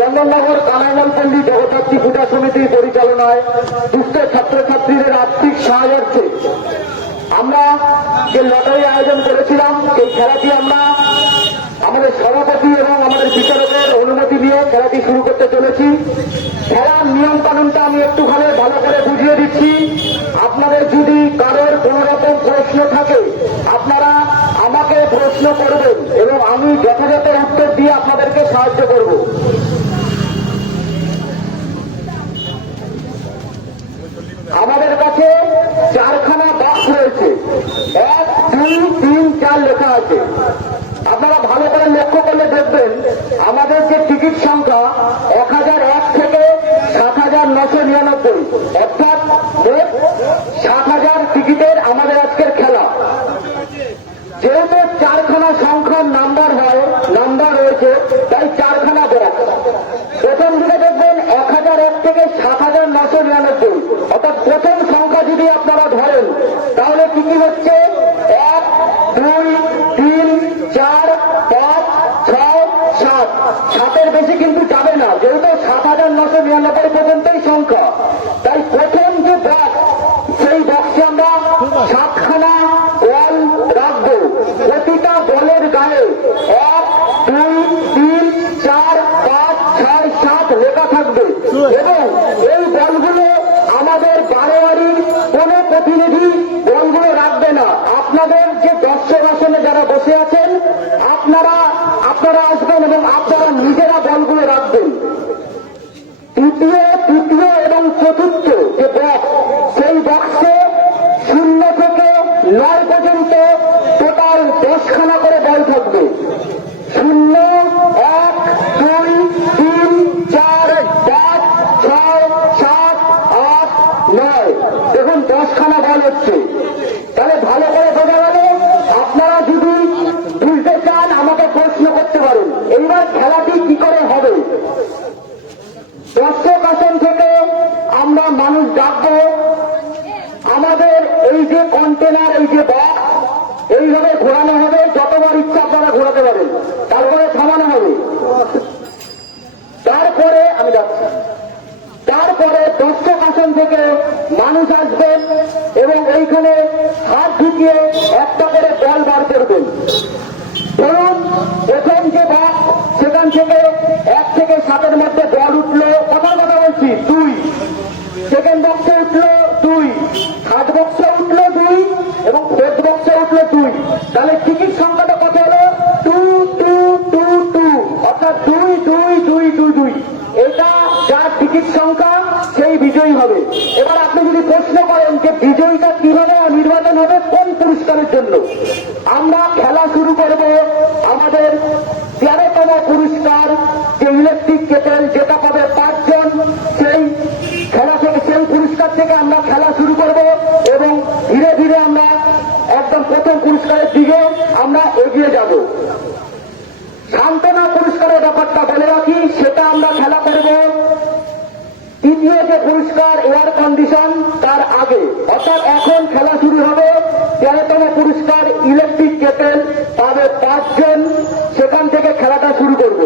চন্দননগর কানাইলালপল্লী জগদ্ধাত্রী পূজা সমিতির পরিচালনায় দুস্থ ছাত্রছাত্রীদের আর্থিক সাহায্যার্থে আমরা যে লটারি আয়োজন করেছিলাম, সেই খেলাটি আমরা আমাদের সভাপতি এবং আমাদের বিচারকের অনুমতি নিয়ে খেলাটি শুরু করতে চলেছি। খেলার নিয়ম কানুনটা আমি একটুখানি ভালো করে বুঝিয়ে দিচ্ছি। আপনাদের যদি কারোর কোন রকম প্রশ্ন থাকে, আপনারা আমাকে প্রশ্ন করবেন এবং আমি যথাযথ উত্তর দিয়ে আপনাদেরকে সাহায্য করব। আমাদের কাছে 4খানা বাক্স রয়েছে, 1, 2, 3, 4 লেখা আছে। আপনারা ভালো করে লক্ষ্য করলে দেখবেন আমাদের যে টিকিট সংখ্যা 1001 থেকে 7999, অর্থাৎ 7000 টিকিটের আমাদের আজকের খেলা। যেহেতু 4খানা সংখ্যার নাম্বার রয়েছে, তাই 4খানা বক্স। প্রথম দিকে দেখবেন 1001 থেকে 7999, অর্থাৎ প্রথম সংখ্যা যদি আপনারা ধরেন তাহলে কি কি হচ্ছে? 1, 2, 3, 4, 5, 6, 7। 7-এর বেশি কিন্তু যাবে না, যেহেতু 7999 পর্যন্তই সংখ্যা। তাই প্রথম যে বক্স, সেই বক্সে আমরা 7খানা বল রাখবো। প্রতিটা বলের গায়ে 1, 2, 3, 4, 5, 6, 7 লেখা থাকবে এবং এই বলগুলো আমাদের বারোয়ারির কোন প্রতিনিধি বলগুলো রাখবে না। আপনাদের যে দর্শক আসনে যারা বসে আছেন, আপনারা আসবেন এবং আপনারা নিজেরা বলগুলো রাখবেন। তৃতীয় এবং চতুর্থ যে বক্স, সেই বক্সে 0 থেকে 9 পর্যন্ত টোটাল 10খানা করে বল থাকবে। 0, 1, 2, 3, 4, 5, 6, 7, 8, 9। দেখুন 10খানা বল হচ্ছে। তাহলে ভালো করে বোঝা গেল। আপনারা যদি বুঝতে চান আমাকে প্রশ্ন করতে পারেন। এইবার খেলাটি কি করে হবে? দর্শক আসন থেকে আমরা মানুষ ডাকবো। আমাদের এই যে কন্টেনার, এই যে বক্স, এইভাবে ঘোরানো হবে। যতবার ইচ্ছা আপনারা ঘোরাতে পারেন, তারপরে থামানো হবে। তারপরে আমি যাচ্ছি। তারপরে দর্শক আসন থেকে মানুষ আসবেন এবং এইখানে হাত ঢুকিয়ে একটা করে বল বার করবেন। ধরুন প্রথম যে বক্স, সেখান থেকে 1 থেকে 7-এর মধ্যে বল উঠলো, কথা বলছি 2। সেকেন্ড বক্সে উঠলো 2, থার্ড বক্সে উঠলো 2 এবং ফোর্থ বক্সে উঠলো 2। তাহলে টিকিট সংখ্যাটা কত হলো? 2, 2, 2, 2, অর্থাৎ 2, 2, 2, 2, 2। এটা যার টিকিট সংখ্যা সেই বিজয়ী হবে। এবার আপনি যদি প্রশ্ন করেন যে বিজয়ীটা কিভাবে নির্বাচন হবে, কোন পুরস্কারের জন্য, আমরা খেলা শুরু করব। আমাদের 13তম পুরস্কার যে ইলেকট্রিক কেটেল, যেটা পাবে 5 জন, সেই পুরস্কার থেকে আমরা খেলা শুরু করব এবং ধীরে ধীরে আমরা একদম প্রথম পুরস্কারের দিকে আমরা এগিয়ে যাব। সান্ত্বনা পুরস্কারের ব্যাপারটা বলে রাখি, সেটা আমরা খেলা করব তৃতীয় যে পুরস্কার এয়ার কন্ডিশন, তার আগে। অর্থাৎ এখন খেলা শুরু হবে। 13তম পুরস্কার ইলেকট্রিক কেটেল পাবে 5 জন, সেখান থেকে খেলাটা শুরু করব।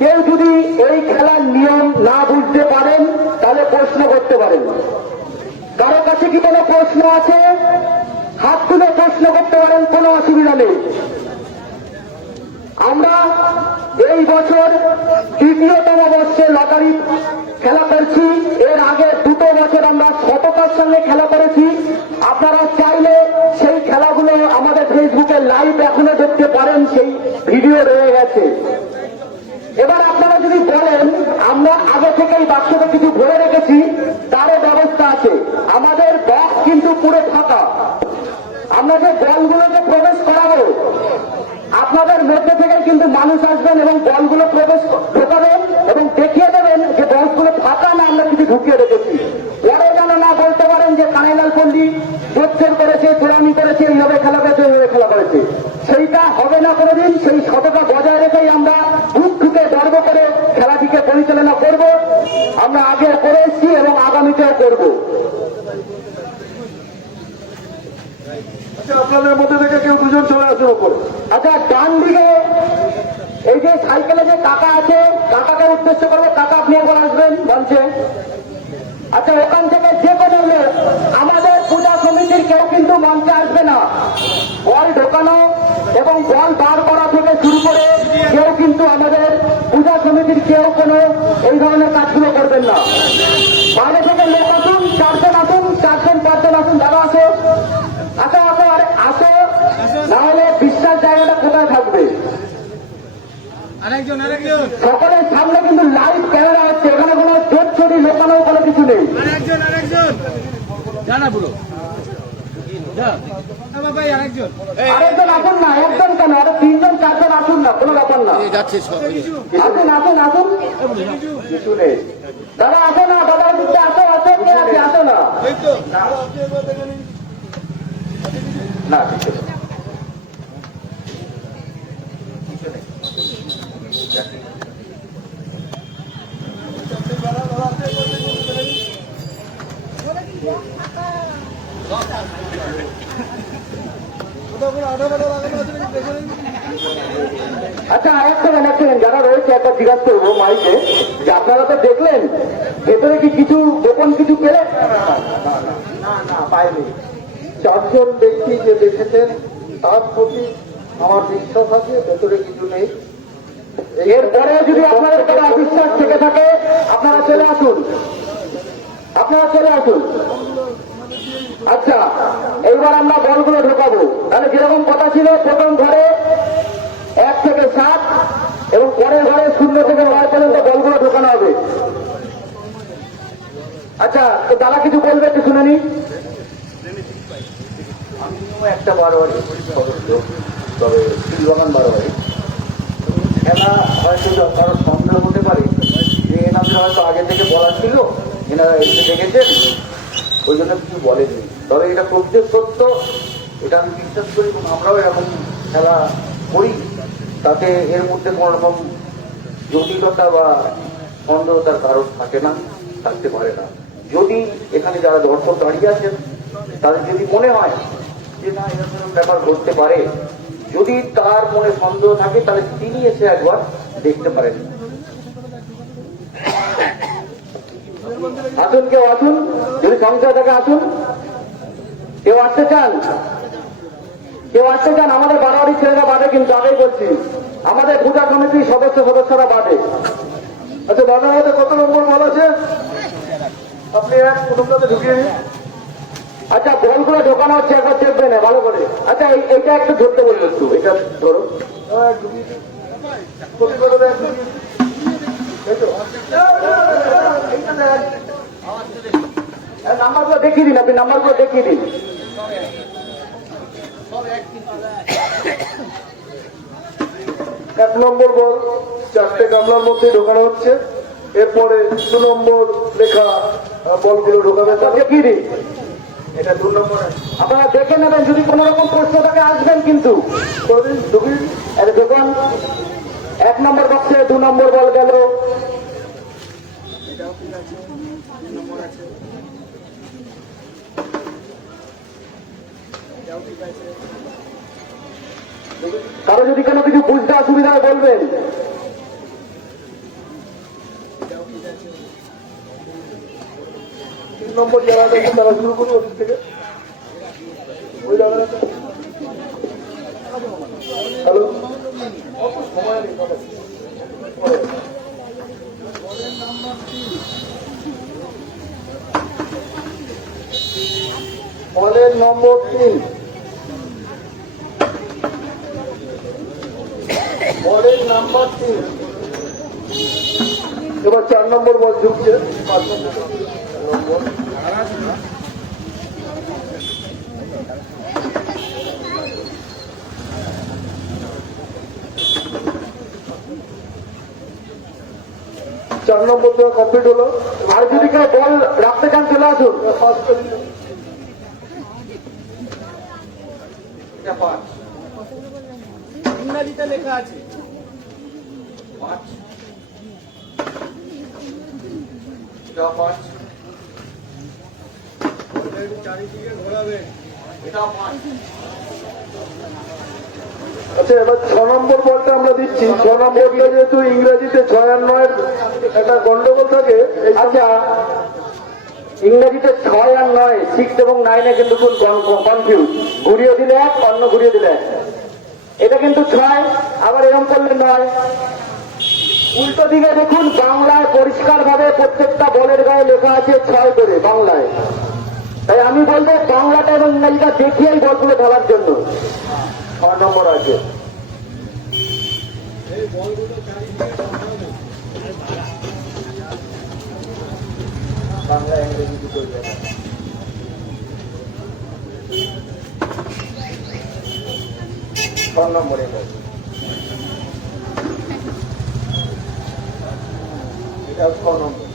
কেউ যদি এই খেলার নিয়ম না বুঝতে পারেন তাহলে প্রশ্ন করতে পারেন। কারো কাছে কি কোনো প্রশ্ন আছে? হাত তুলে প্রশ্ন করতে পারেন, কোনো অসুবিধা নেই। আমরা এই বছর 3য়তম বর্ষে লটারি খেলা করছি। এর আগে 2 বছর আমরা সততার সঙ্গে খেলা করেছি। আপনারা চাইলে সেই খেলাগুলো আমাদের ফেসবুকে লাইভ এখনো দেখতে পারেন, সেই ভিডিও রয়ে গেছে। এবার আপনারা যদি বলেন আমরা আগে থেকেই বাক্সতে কিছু ভরে রেখেছি, তারও ব্যবস্থা আছে। আমাদের বক্স কিন্তু পুরো ফাঁকা। আমরা যে বলগুলোকে প্রবেশ করাবো, আপনাদের মধ্যে থেকে কিন্তু মানুষ আসবেন এবং বলগুলো প্রবেশ ঢোকাবেন এবং দেখিয়ে দেবেন যে বক্সগুলো ফাঁকা না আমরা কিছু ঢুকিয়ে রেখেছি। পরে যেন না বলতে পারেন যে কানাইলালপল্লী জোচ্ছের করেছে, চোরামি করেছে, এইভাবে খেলা করেছে, এইভাবে খেলা করেছে। সেইটা হবে না কোনোদিন। সেই সততা বজায় রেখেই আমরা বুক ঢুকে গর্ব করে খেলাটিকে পরিচালনা করব। আমরা আগে করে এসেছি এবং আগামীতেও করব। আপনাদের মধ্যে থেকে কেউ 2জন চলে আসুন ওপর। আচ্ছা, ডান দিকে এই যে সাইকেলে যে কাকা আছে, কাকাকে উদ্দেশ্য করবে, কাকা আপনি একবার আসবেন মঞ্চে। আচ্ছা, ওখান থেকে যে কোনো লোক, আমাদের পূজা সমিতির কেউ কিন্তু মঞ্চে আসবে না। বল ঢোকানো এবং বল বার করা থেকে শুরু করে কেউ কিন্তু আমাদের পূজা সমিতির কেউ কোনো এই ধরনের কাজগুলো করবেন না। বাইরে থেকে লোক আসুন, 4 জন আসুন, 4 জন 5 জন আসুন, দাদা আসো, আসো আসো, আরে আসো, নাহলে বিশ্বাস জায়গাটা কোথায় থাকবে? সকলের সামনে কিন্তু লাইভ ক্যামেরা হচ্ছে, এখানে কোনো জোর চুরি লোকানো কোনো কিছু নেই। আরেকজন আসুন না, একজন কেন, আরো 3 জন 4 জন আসুন না, কোনো ব্যাপার না। আসুন আসুন আসুন, কিছু নেই। দাদা আসো না, দাদা আসো আসো, কে আছে, আসো না। না কিছু নেই। আচ্ছা, এক সেকেন্ড, যারা রয়েছে একটা জিজ্ঞাসা করবো মাইকে, যে আপনারা তো দেখলেন ভেতরে কি কিছু গোপন কিছু পেলেন? না পাইনি। 4 জন ব্যক্তি যে দেখেছেন তার প্রতি আমার বিশ্বাস আছে ভেতরে কিছু নেই। এরপরে যদি আপনাদের কোনো অবিশ্বাস থেকে থাকে আপনারা চলে আসুন, আপনারা চলে আসুন। আচ্ছা, এইবার আমরা বলগুলো ঢোকাবো। তাহলে যেরকম কথা ছিল, প্রথম ঘরে 1 থেকে 7 এবং পরের ঘরে 0 থেকে 9 পর্যন্ত বলগুলো ঢোকানো হবে। আচ্ছা, তো দাদা কিছু বলবে, একটু শুনে নি। আমিও একটা বারোয়ারি সদস্য, তবে শিলবাগান বারোয়ারি। খেলা হয়তো কারো সন্দেহ হতে পারে যে এনাদের হয়তো আগে থেকে বলা ছিল, এনারা এসে দেখেছেন, ওই জন্য কিছু বলেনি। তবে এটা প্রকৃত সত্য, এটা আমি বিশ্বাস করি এবং আমরাও এরকম খেলা করি, তাতে এর মধ্যে কোনো রকম জটিলতা বা সন্দেহতার কারণ থাকে না, থাকতে পারে না। যদি এখানে যারা দর্শক দাঁড়িয়ে আছেন তাদের যদি মনে হয় যে না এরকম ব্যাপার ঘটতে পারে, যদি তার মনে সন্দেহ থাকে তাহলে তিনি এসে একবার দেখতে পারেন। আসুন, কেউ আসুন, যদি সংশয় থাকে আসুন। কেউ আসতে চান, কেউ আসতে চান, আমাদের বারোয়ারির ছেলেরা বাদে, কিন্তু আগেই বলছি আমাদের পূজা কমিটির সদস্যরা বাদে। আচ্ছা, দাদা হাতে কত নম্বর বল আছে? আপনি প্রথমটাতে ঢুকিয়ে নিন। আচ্ছা, বলগুলো ঢোকানো হচ্ছে, একবার দেখবে না ভালো করে। আচ্ছা, এইটা একটু ধরতে বলবো, একটু এটা ধরো। নাম্বারগুলো দেখিয়ে দিন, আপনি নাম্বারগুলো দেখিয়ে দিন। 1 নম্বর বল 4টে গামলার মধ্যে ঢোকানো হচ্ছে। এরপরে 2 নম্বর লেখা বলগুলো ঢোকাবে, দেখিয়ে দিন। এটা 2 নম্বর। আপনারা দেখে নেবেন, যদি কোনো রকম প্রশ্ন থাকে আসবেন কিন্তু। দেখুন, 1 নম্বর বক্সে 2 নম্বর বল গেল। কারো যদি কোনো কিছু বুঝতে অসুবিধা হয় বলবেন। 3 নম্বর জায়গাটা তারা শুরু করি ওদিক থেকে, ওই জায়গাটা। হ্যালো, সময় নেই। বলের নম্বর 3, বলের নাম্বার 3। এবার 4 নম্বর বল ঢুকছে। 5 নম্বর 4 নম্বর তো কমপ্লিট হলো। আর যদি কেউ বল রাখতে চান চলে আসুন। ইংরাজিতে লেখা আছে 5, এটা 5, চারিদিকে ঘোরাবে। এটা 5। আচ্ছা, এবার 6 নম্বর বলটা আমরা দিচ্ছি। 6 নম্বরটা যেহেতু ইংরেজিতে 6 আর 9 একটা গন্ডগোল থাকে, এই আচ্ছা, ইংরেজিতে 6 আর 9, 6 এবং 9 কিন্তু কনফিউজ। ঘুরিয়ে দিলে এক, অন্য ঘুরিয়ে দিলে এক। এটা কিন্তু 6, আবার এরকম করলে 9। উল্টো দিকে দেখুন, বাংলায় পরিষ্কার ভাবে প্রত্যেকটা বলের গায়ে লেখা আছে 6 করে বাংলায়। তাই আমি বলবো বাংলাটা এবং ইংরেজিটা দেখিয়েই বলগুলো ঢালার জন্য। 6 নম্বর আছে। বাংলা ইংরেজি দুটোই লেখা। 6 নম্বরে বল। এটা 6 নম্বর।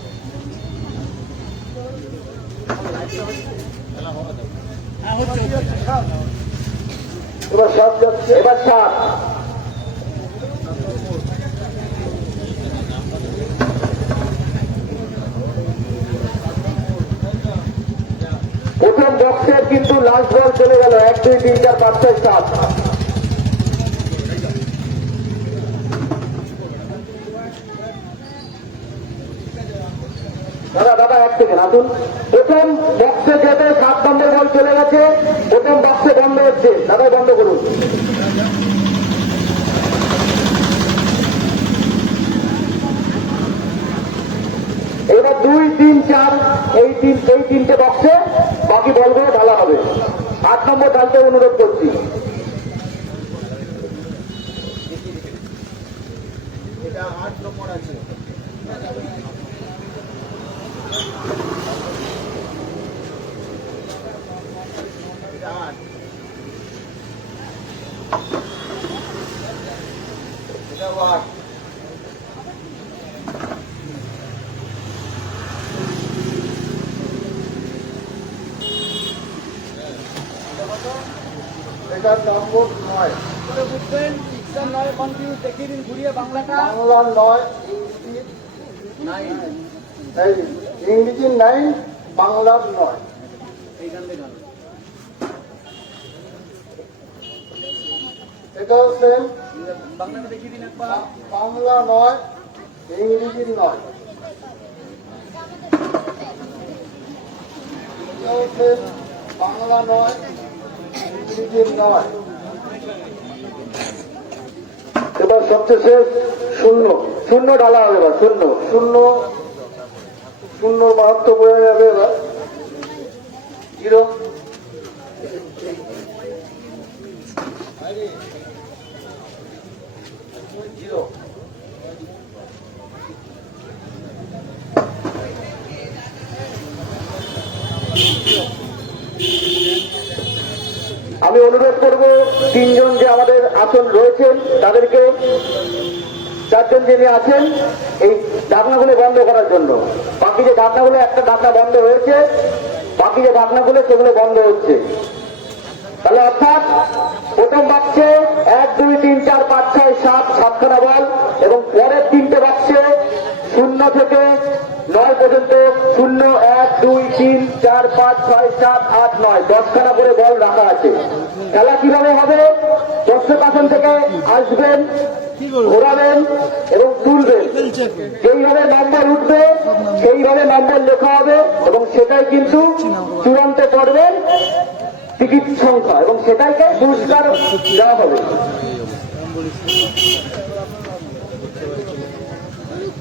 এবার 7 যাচ্ছে। এবার 7। প্রথম বক্সের কিন্তু লাস্ট বল চলে গেল 1 2 3 4 5 6 7। দাদা 1 সেকেন্ড আসুন। প্রথম বক্সে যেতে 7 নম্বর বল চলে গেছে, প্রথম বক্সে বন্ধ হচ্ছে। দাদা বন্ধ করুন। এবার 2 3 4 এই তিনটে বক্সে বাকি বলগুলো ঢালা হবে। 8 নম্বর ঢালতে অনুরোধ করছি। এটা 8 নম্বর আছে। এটা 8। এটা 8। এটার নম্বর 9। এটা বুঝবেন 6 আর 9 কনফিউজ। দেখিয়ে দিন ঘুরিয়ে বাংলাটা। বাংলা 9, ইংরেজি 9, বাংলার 9। এইখান থেকে এটা হচ্ছে বাংলাটা দেখিয়ে দিন একবার। বাংলা 9, ইংরেজি 9। এটা হচ্ছে বাংলা 9, ইংরেজি 9। এবার সবচেয়ে শেষ 0 0 ঢালা হবে। এবার 0 শূন্য মাহাত্ম বোঝা যাবে। এবার 0। আমি অনুরোধ করব 3 জন যে আমাদের আসন রয়েছেন তাদেরকে, 4 জন যিনি আছেন এই ঢাকনাগুলো বন্ধ করার জন্য। বাকি যে ঢাকনাগুলো, একটা ঢাকনা বন্ধ হয়েছে, বাকি যে ঢাকনাগুলো সেগুলো বন্ধ হচ্ছে। তাহলে অর্থাৎ প্রথম বাক্সে 1 2 3 4 5 6 7 7খানা বল, এবং পরের 3টে বাক্সে 0 থেকে 9 পর্যন্ত 0 1 2 3 4 5 6 7 8 9 10খানা করে বল রাখা আছে। খেলা কিভাবে হবে? দর্শক আসন থেকে আসবেন, ঘোরাবেন এবং তুলবেন। যেইভাবে নম্বর উঠবে সেইভাবে নম্বর লেখা হবে, এবং সেটাই কিন্তু চূড়ান্ত পর্বের টিকিট সংখ্যা, এবং সেটাইকে পুরস্কার দেওয়া হবে।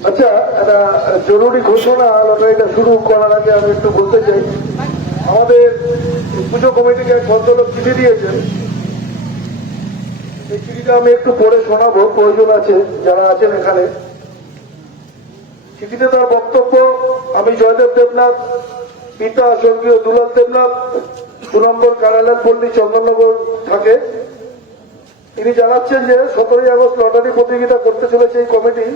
আচ্ছা, একটা জরুরি ঘোষণা লটারিটা শুরু করার আগে আমি একটু বলতে চাই। আমাদের পুজো কমিটিকে এক ভদ্রলোক চিঠি দিয়েছেন। এই চিঠিটা আমি একটু পড়ে শোনাবো, প্রয়োজন আছে যারা আছেন এখানে। চিঠিতে তার বক্তব্য: আমি জয়দেব দেবনাথ, পিতা স্বর্গীয় দুলাল দেবনাথ, 2 নম্বর কারালাল পল্লী, চন্দননগর থাকে। তিনি জানাচ্ছেন যে 17ই আগস্ট লটারি প্রতিযোগিতা করতে চলেছে এই কমিটি।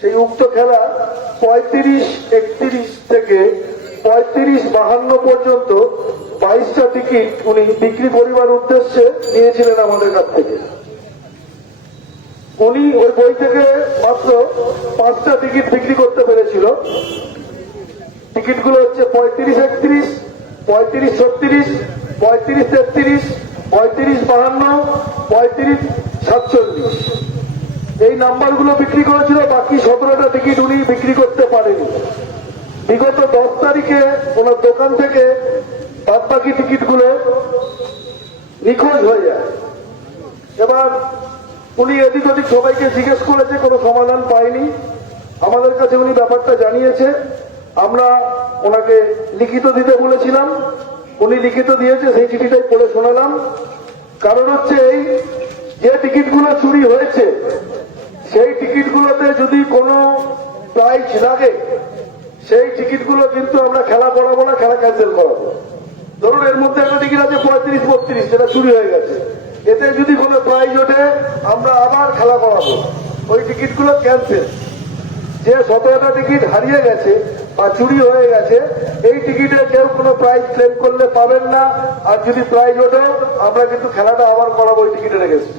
সেই উক্ত খেলা 35 31 থেকে 35 52 পর্যন্ত 22টা টিকিট উনি বিক্রি করিবার উদ্দেশ্যে নিয়েছিলেন আমাদের কাছ থেকে। উনি ওই বই থেকে মাত্র 5টা টিকিট বিক্রি করতে পেরেছিল। টিকিটগুলো হচ্ছে 35 31, 35 36, 35 33, 35 52, 35 47। এই নাম্বারগুলো বিক্রি করেছিল, বাকি 17টা টিকিট উনি বিক্রি করতে পারেনি। বিগত 10 তারিখে ওনার দোকান থেকে বাদ বাকি টিকিটগুলো নিখোঁজ হয়ে যায়। এবার উনি এদিক ওদিক সবাইকে জিজ্ঞেস করেছে, কোনো সমাধান পায়নি। আমাদের কাছে উনি ব্যাপারটা জানিয়েছে, আমরা ওনাকে লিখিত দিতে বলেছিলাম, উনি লিখিত দিয়েছে, সেই চিঠিটাই পড়ে শোনালাম। কারণ হচ্ছে এই যে টিকিটগুলো চুরি হয়েছে সেই টিকিটগুলোতে যদি কোনো প্রাইজ লাগে সেই টিকিটগুলো কিন্তু আমরা খেলা করাবো না, খেলা ক্যান্সেল করাবো। ধরুন এর মধ্যে একটা টিকিট আছে 35-32, যেটা চুরি হয়ে গেছে, এতে যদি কোনো প্রাইজ ওঠে আমরা আবার খেলা করাবো, ওই টিকিটগুলো ক্যান্সেল। যে 17টা টিকিট হারিয়ে গেছে বা চুরি হয়ে গেছে, এই টিকিটে কেউ কোনো প্রাইজ ক্লেম করলে পাবেন না। আর যদি প্রাইজ ওঠে আমরা কিন্তু খেলাটা আবার করাবো ওই টিকিটে রেখেছি।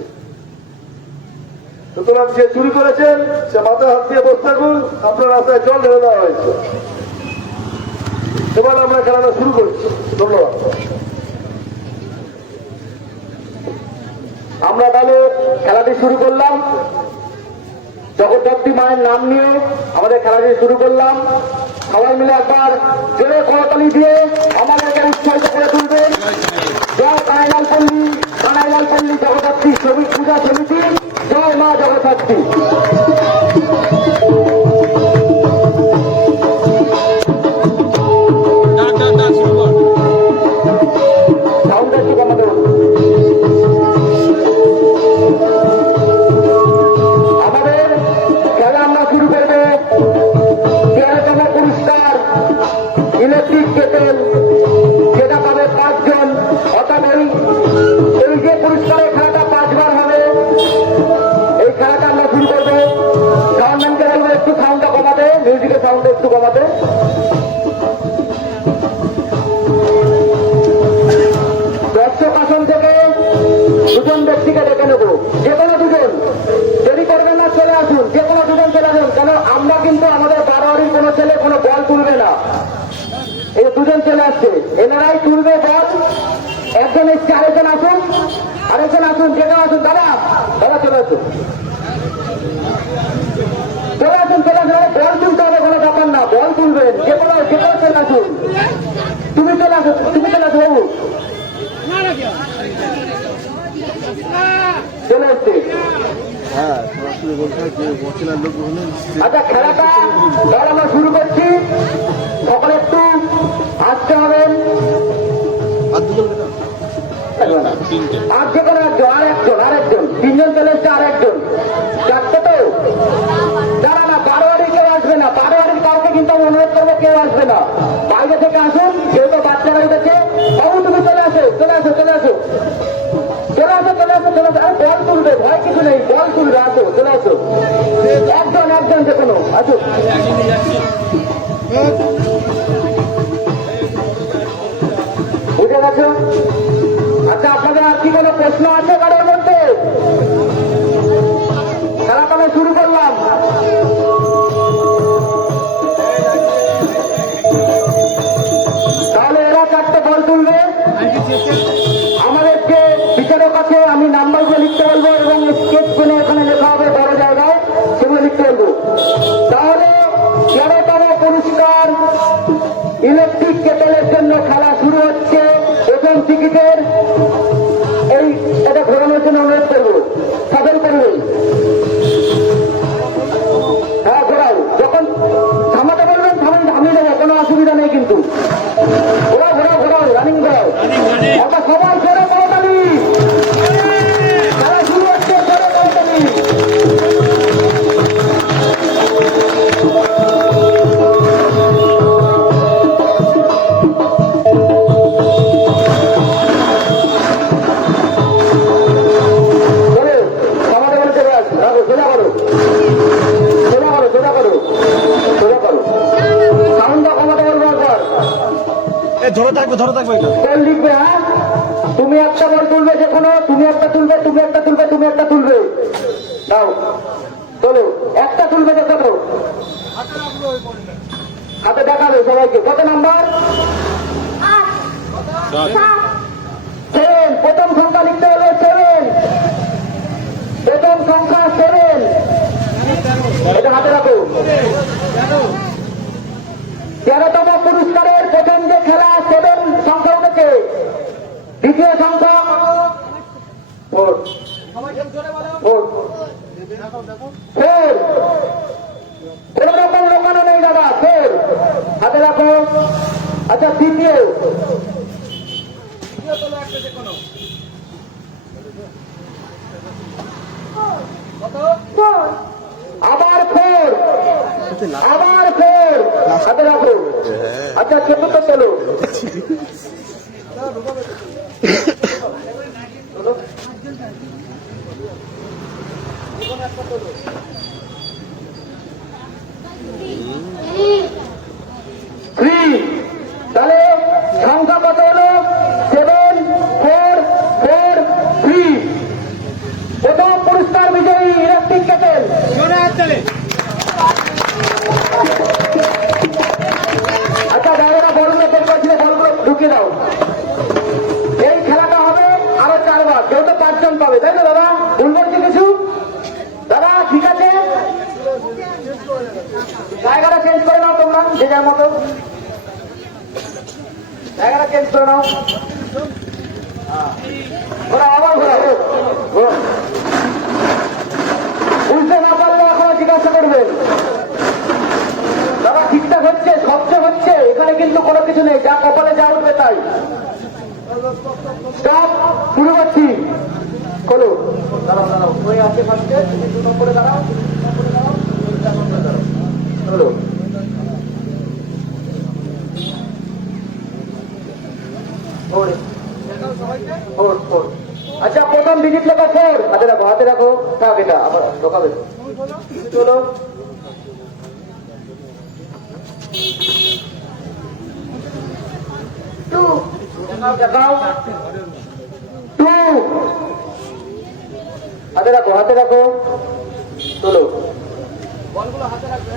সুতরাং যে চুরি করেছেন সে মাথায় হাত দিয়ে বসে থাকুন, আপনার রাস্তায় জল ঢেলে দেওয়া হয়েছে। এবার আমরা খেলাটা শুরু করছি। ধন্যবাদ। আমরা তাহলে খেলাটি শুরু করলাম। জগদ্ধাত্রী মায়ের নাম নিয়ে আমাদের খেলাটি শুরু করলাম। সবাই মিলে একবার জোরে করতালি দিয়ে আমাদেরকে উৎসাহিত করে তুলবেন। জয় কানাইলাল পল্লী জগদ্ধাত্রী শ্রমিক পূজা সমিতি, জয় মা জগদ্ধাত্রী। সাউন্ড একটু কমাতে হবে। আমাদের খেলা আমরা শুরু করবো 13তম পুরস্কার ইলেকট্রিক কেটেল, যেটা পাবে 5 জন। অর্থাৎ এই যে পুরস্কারের খেলাটা 5 বার হবে, এই খেলাটা আমরা শুরু করবো। সাউন্ডম্যানকে বলবো একটু সাউন্ডটা কমাতে, মিউজিকের সাউন্ডটা একটু কমাতে। দর্শক আসন থেকে 2 জন ব্যক্তিকে ডেকে নেবো, যে কোনো 2 জন। দেরি করবেন না, চলে আসুন, যে কোনো 2 জন চলে আসুন। কেন আমরা কিন্তু আমাদের বারোয়ারির কোনো ছেলে কোনো বল তুলবে না। এই 2 জন চলে আসছে, এনারাই তুলবে বল। একজন এসছে, আরেকজন আসুন, আরেকজন আসুন, যে কেউ আসুন। দাদা চলে আসুন, চলে আসুন, চলে আসুন। বল তুলতে হবে, কোনো ব্যাপার না, বল তুলবেন, যে কোনো চলে আসুন। তুমি চলে আসো, তুমি চলে আসো বাবু, চলে আসছে। আচ্ছা, খেলাটা এবার আমরা শুরু করছি। সকলে একটু আসতে হবেন। আর যে কোনো আরেকজন 3 জন চলে এসছে, আরেকজন 4টে তো যারা না বারোয়ারি কেউ আসবে না। বারোয়ারির কাউকে কিন্তু আমি অনুরোধ করবো, কেউ আসবে না, বাইরে থেকে আসুন। যেহেতু বাচ্চারা উঠেছে, বাবু তুমি চলে আসো, চলে আসো, চলে আসো, চলে আসো, চলে আসো, চলে আসো। আরে বল তুলবে, ভয় কিছু নেই, বল তুলবে, আসো, চলে আসো। একজন যে কোনো আসো। বুঝে গেছো? আচ্ছা, আপনাদের আর কি কোনো প্রশ্ন আছে কারোর মধ্যে? খেলাটা আমি শুরু করলাম। তাহলে এরা 4টে বল তুলবে। আমাদের যে বিচারক আছে, আমি নাম্বারগুলো লিখতে বলবো এবং স্কেচ পেনে এখানে লেখা হবে বড় জায়গায়, সেগুলো লিখতে বলবো। তাহলে 13তম পুরস্কার ইলেকট্রিক কেটেলের জন্য খেলা শুরু হচ্ছে। প্রথম টিকিটের এটা ঘোরানোর জন্য অনুরোধ করবো, সাধন করবেন। হ্যাঁ, ঘোরাও, যখন থামাতে বলবেন থামিয়ে দেবো, কোনো অসুবিধা নেই কিন্তু। ঘোরাও, রানিং ঘোরাও। আমরা সবাই করে করতালি, খেলা শুরু হচ্ছে, করে করতালি। ধরে থাকবে বল লিখবে। হ্যাঁ, তুমি একটা বল তুলবে, যে কোনো তুমি একটা তুলবে, তুমি একটা তুলবে, তুমি একটা তুলবে। দাও, চলো, একটা তুলবে, যে কত হাতে দেখাবে সবাইকে। কত নাম্বার? 7। প্রথম সংখ্যা লিখতে হবে 7। সংখ্যা 7। এটা হাতে রাখো। 13তম পুরস্কারের প্রথম যে খেলা 7 সংখ্যা উঠেছে। দ্বিতীয় সংখ্যা 4। কোন রকম লোকানো নেই দাদা, 4 হাতে রাখো। আচ্ছা, তৃতীয় আবার 4, আবার 4 হাতে রাখো। আচ্ছা, চতুর্থ চলো। 3, তাহলে সংখ্যা কত হলো? 7, 4, 4, 3। প্রথম পুরস্কার বিজয়ী ইলেকট্রিক কেটেল। আচ্ছা, দাদারা বলগুলো বের করেছিল, বলগুলো ঢুকিয়ে দাও। এই খেলাটা হবে আরো 4 বার, যেহেতু 5 জন পাবে, তাই তো দাদা? ভুল করছি কিছু? দাদা ঠিক আছে, জায়গাটা চেঞ্জ করে নাও তোমরা, যে যার মতো জায়গাটা চেঞ্জ করে নাও। ওরা আবার ঘোরাও। বুঝতে না পারলে এখনো জিজ্ঞাসা করবেন। দাদা ঠিকঠাক হচ্ছে, শব্দ হচ্ছে, এখানে কিন্তু কোনো কিছু নেই, যা কপালে যা উঠবে তাই। স্টপ, শুরু করছি। খোলো। দাঁড়াও দাঁড়াও, ওই আছে ফার্স্টে, 2 নম্বরে দাঁড়াও, 2 নম্বরে দাঁড়াও, 4 নম্বরে দাঁড়াও। চলো। আচ্ছা, প্রথম ডিজিট লেখা 4, হাতে রাখো, হাতে রাখো। থাক, এটা আবার ঢোকাবে। চলো। দেখাও 2, হাতে রাখো, হাতে রাখো। চলো। বলগুলো হাতে রাখবে।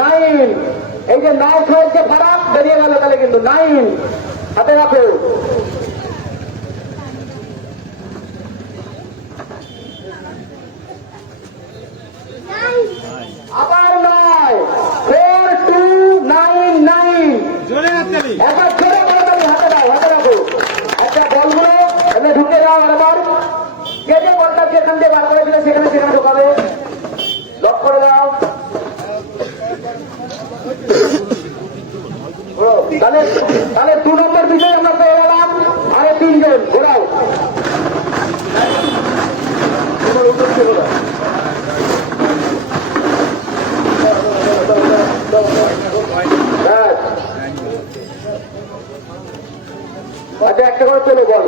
9, এই যে 9 ছয়ের যে ফারাক বেরিয়ে গেল, তাহলে কিন্তু 9 হাতে রাখো। আবার 9, 4, 2, 9, 9। একবার ছেড়ে বলে তুমি হাতে দাও, হাতে রাখো। আচ্ছা, বলগুলো এখানে ঢুকে দাও। আবার যে যে বলটা যেখান দিয়ে বার করেছিল সেখানে সেখানে ঢোকাবে। লক করে দাও। তাহলে তাহলে 2 নম্বর বিষয় আমরা পেয়ে গেলাম। আরে 3 জন ঘোরাও। আচ্ছা, একটা করে চলে বল।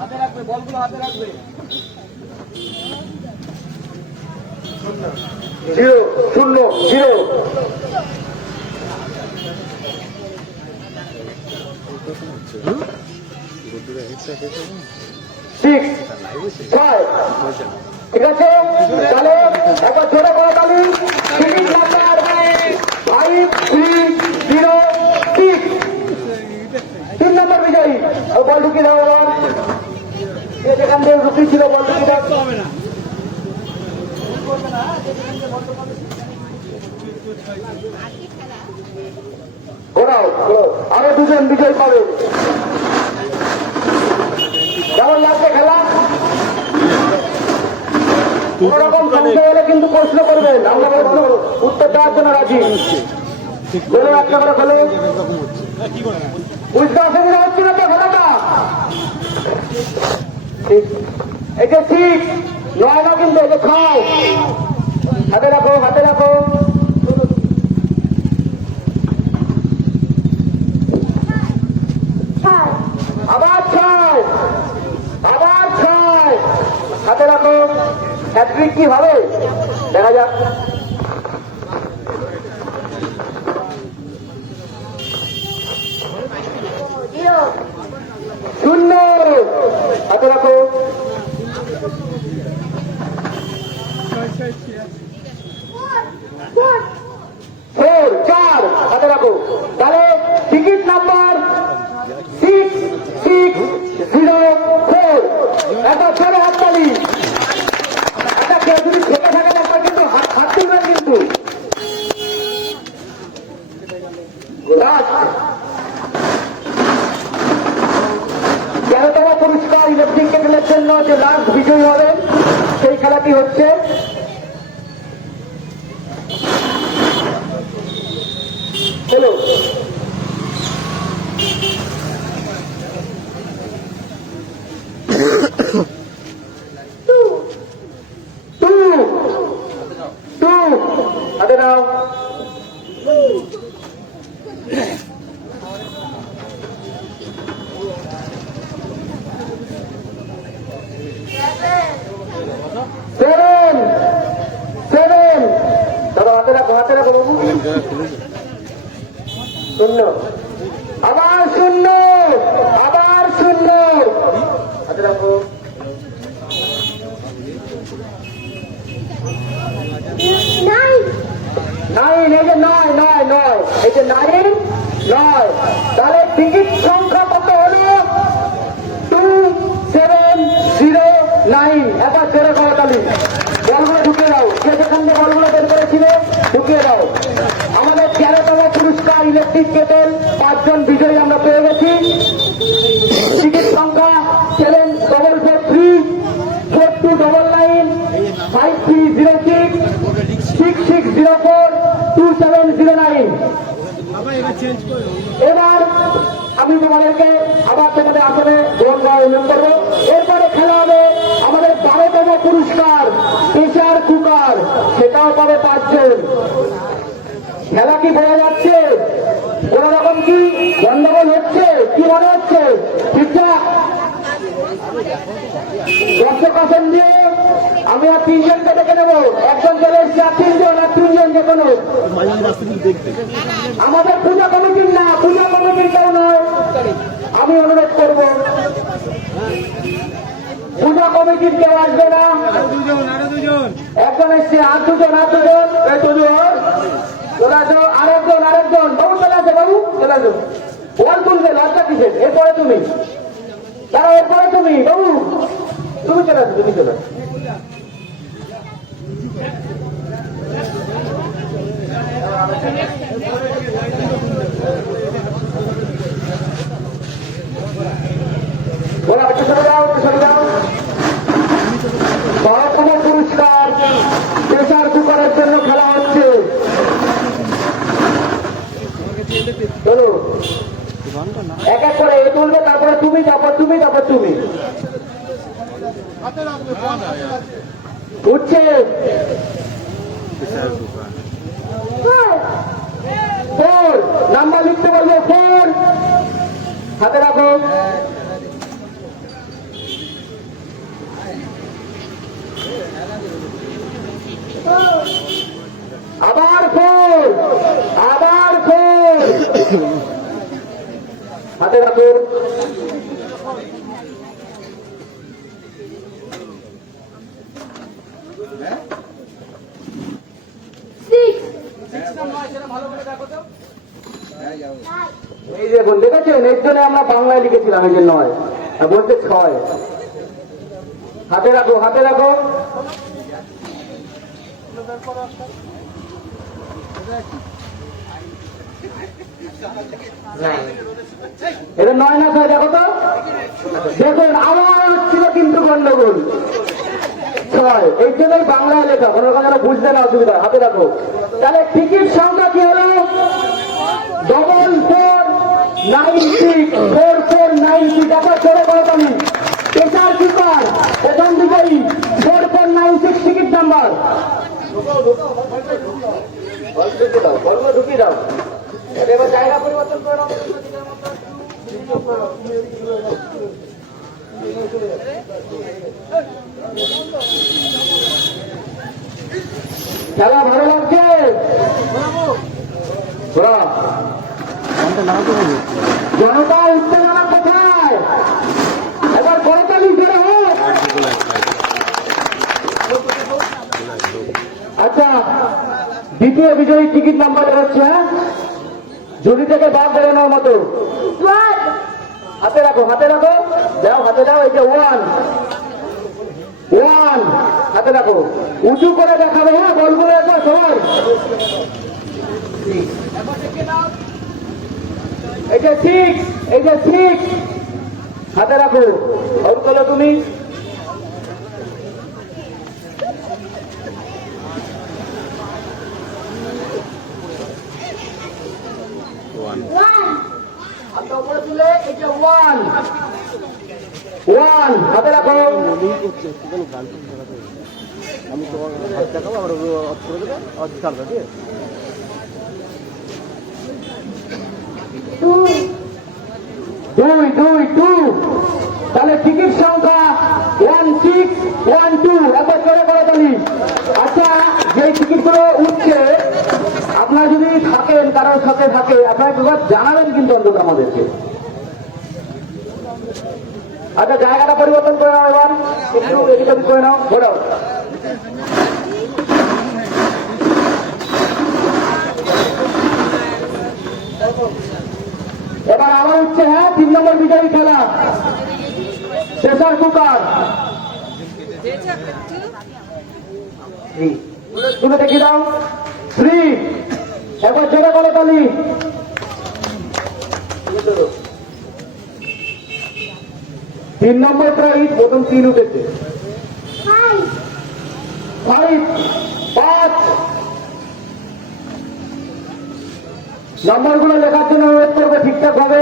হাতে রাখবে, বলগুলো হাতে রাখবে। 0, 0, 0। 6, 5। ঠিক আছে, তাহলে একবার জোরে করে তালি। Ticket number 5, 3, 0, 6। 3 নম্বর বিজয়ী। বল ঢুকিয়ে দাও। আবার যেখান থেকে রুটি ছিল বল ঢুকিয়ে দাও। ঘোরাও, আরো 2 জন বিজয় পাবে। কেমন লাগছে খেলা? কোন রকম সংশয় হলে কিন্তু প্রশ্ন করবেন, আমরা প্রশ্ন উত্তর দেওয়ার জন্য রাজি। বলুন, একটা করে খোলে। বুঝতে অসুবিধা হচ্ছে না তো খেলাটা? এটা ঠিক নয় না কিন্তু, এটা খাও। হাতে রাখো, হাতে রাখো। আবার 6, আবার 6 হাতে রাখো। হ্যাট্রিক কি হবে? দেখা যাক। শূন্য, হাতে রাখো। ফোর, চার, হাতে রাখো। তাহলে টিকিট নাম্বার 6604। একটা ছেড়ে হাততালি। একটা কেউ যদি থেকে থাকেন একটা কিন্তু হাত তুলবেন কিন্তু। লাস্ট 13তম পুরস্কার ইলেকট্রিক কেটেলের জন্য যে লাস্ট বিজয়ী হবেন সেই খেলাটি হচ্ছে হ্যালো হাতে নাও। সেভেন, সেভেন, দাদা হাতে রাখো, হাতে রাখো বাবু। শূন্য, আবার শূন্য, আবার শূন্য, হাতে রাখো। নাইন, এই যে নয়, নয়, নয়, এই যে নাইন, নয়। তাহলে টিকিট সংখ্যা কত হলো? 2709। একবার ছেড়ে করতালি। বলগুলো ঢুকিয়ে দাও, যে যেখান থেকে বলগুলো বের করেছিল ঢুকিয়ে দাও। আমাদের 13তম পুরস্কার ইলেকট্রিক কেটেল 5 জন বিজয়ী আমরা পেয়ে গেছি। টিকিট সংখ্যা 7443 4299 5306 6604 2709। এবার আমি তোমাদেরকে আবার তোমাদের আসলে গ্রহণ করা অনুরোধ করবো। এরপরে খেলা হবে আমাদের 12তম পুরস্কার প্রেসার কুকার, সেটাও পাবে 5 জন। খেলা কি বোঝা যাচ্ছে? কোন রকম কি গন্ডগোল হচ্ছে? কি মনে হচ্ছে? ঠিকঠাক দর্শক আসন দিয়ে আমি আর 3 জনকে ডেকে নেবো। একজন চলে এসছে, আর 3 জন, আর 3 জন যে কোনো। আমাদের পূজা কমিটির না, পূজা কমিটির কেউ নয়। আমি অনুরোধ করব পূজা কমিটির কেউ আসবে না। একজন এসছে, আর 2 জন, আর 2 জন, এই 2 জন চলে আসো। আরেকজন, আরেকজন বাবু চলে আসো, বাবু চলে আসো। বল তুলবে, লজ্জা কিসের? এরপরে তুমি দাঁড়াও, এরপরে তুমি বাবু, তুমি চলে আসো, তুমি চলে আসো। বলা একটু চলে যাও, একটু চলে যাও। 12তম পুরস্কার প্রেসার কুকারের জন্য খেলা হচ্ছে। চলো এক এক করে এ তুলবে, তারপরে তুমি, তারপর তুমি, তারপর তুমি। উঠছে 4, নাম্বার লিখতে বলবো 4, হাতে রাখো। আবার 4, আবার 4, হাতে রাখো। এই যে বল দেখেছেন, এর জন্য আমরা বাংলায় লিখেছিলাম, এই যে 9 আর বলতে 6। হাতে রাখো, হাতে রাখো। এটা 9 না 6 দেখো তো। দেখুন আমার ছিল কিন্তু গন্ডগোল 6, এই জন্যই বাংলায় লেখা, কোনো রকম যেন বুঝতে না অসুবিধা। হাতে রাখো। তাহলে টিকিট সংখ্যা কি হলো? 4496 4496। একবার চলে করো তুমি। প্রেসার কুকার প্রথম বিজয়ী 4496 টিকিট নাম্বার। ঢুকিয়ে দাও। এবার জায়গা পরিবর্তন করে দাও। খেলা ভালো লাগছে? বাহ! জনতা উত্তেজনা কোথায়? এবার করতালি করে হোক। আচ্ছা, দ্বিতীয় বিজয়ী টিকিট নাম্বার হচ্ছে, হ্যাঁ, ঝুড়ি থেকে বাদ বেরোনোর মতো। হাতে রাখো, হাতে রাখো, দাও, হাতে দাও। এই যে ওয়ান, হাতে রাখো, উঁচু করে দেখাবে, হ্যাঁ, বলগুলো একবার সবাই। এই যে ঠিক, এই যে ঠিক, হাতে রাখো। বল তোলো তুমি। হাতটা উপরে তুলে, এই যে ওয়ান, হাতে রাখো। আমি তোমার হাত দেখাবো, আবার অফ করে দেবে, আবার ছাড়বে, ঠিক আছে? টু। তাহলে টিকিট সংখ্যা 1612, একবার করে তালি। আচ্ছা, যে টিকিটগুলো উঠছে, আপনারা যদি থাকেন, কারোর সাথে থাকে, আপনারা একবার জানাবেন কিন্তু অন্তত আমাদেরকে। আচ্ছা, জায়গাটা পরিবর্তন করে নাও, এবার একটু এদিক ওদিক করে নাও, ঘোরাও। এবার আবার হচ্ছে, হ্যাঁ, 3 নম্বর বিজয়ী খেলা, প্রেসার কুকার। তুমি দেখি দাও, 3, একবার জোরে বলে তালি। 3 নম্বর প্রাইজ, প্রথম 3 উঠেছে। 5 নম্বরগুলো লেখার জন্য ওয়েট করবে ঠিকঠাক ভাবে।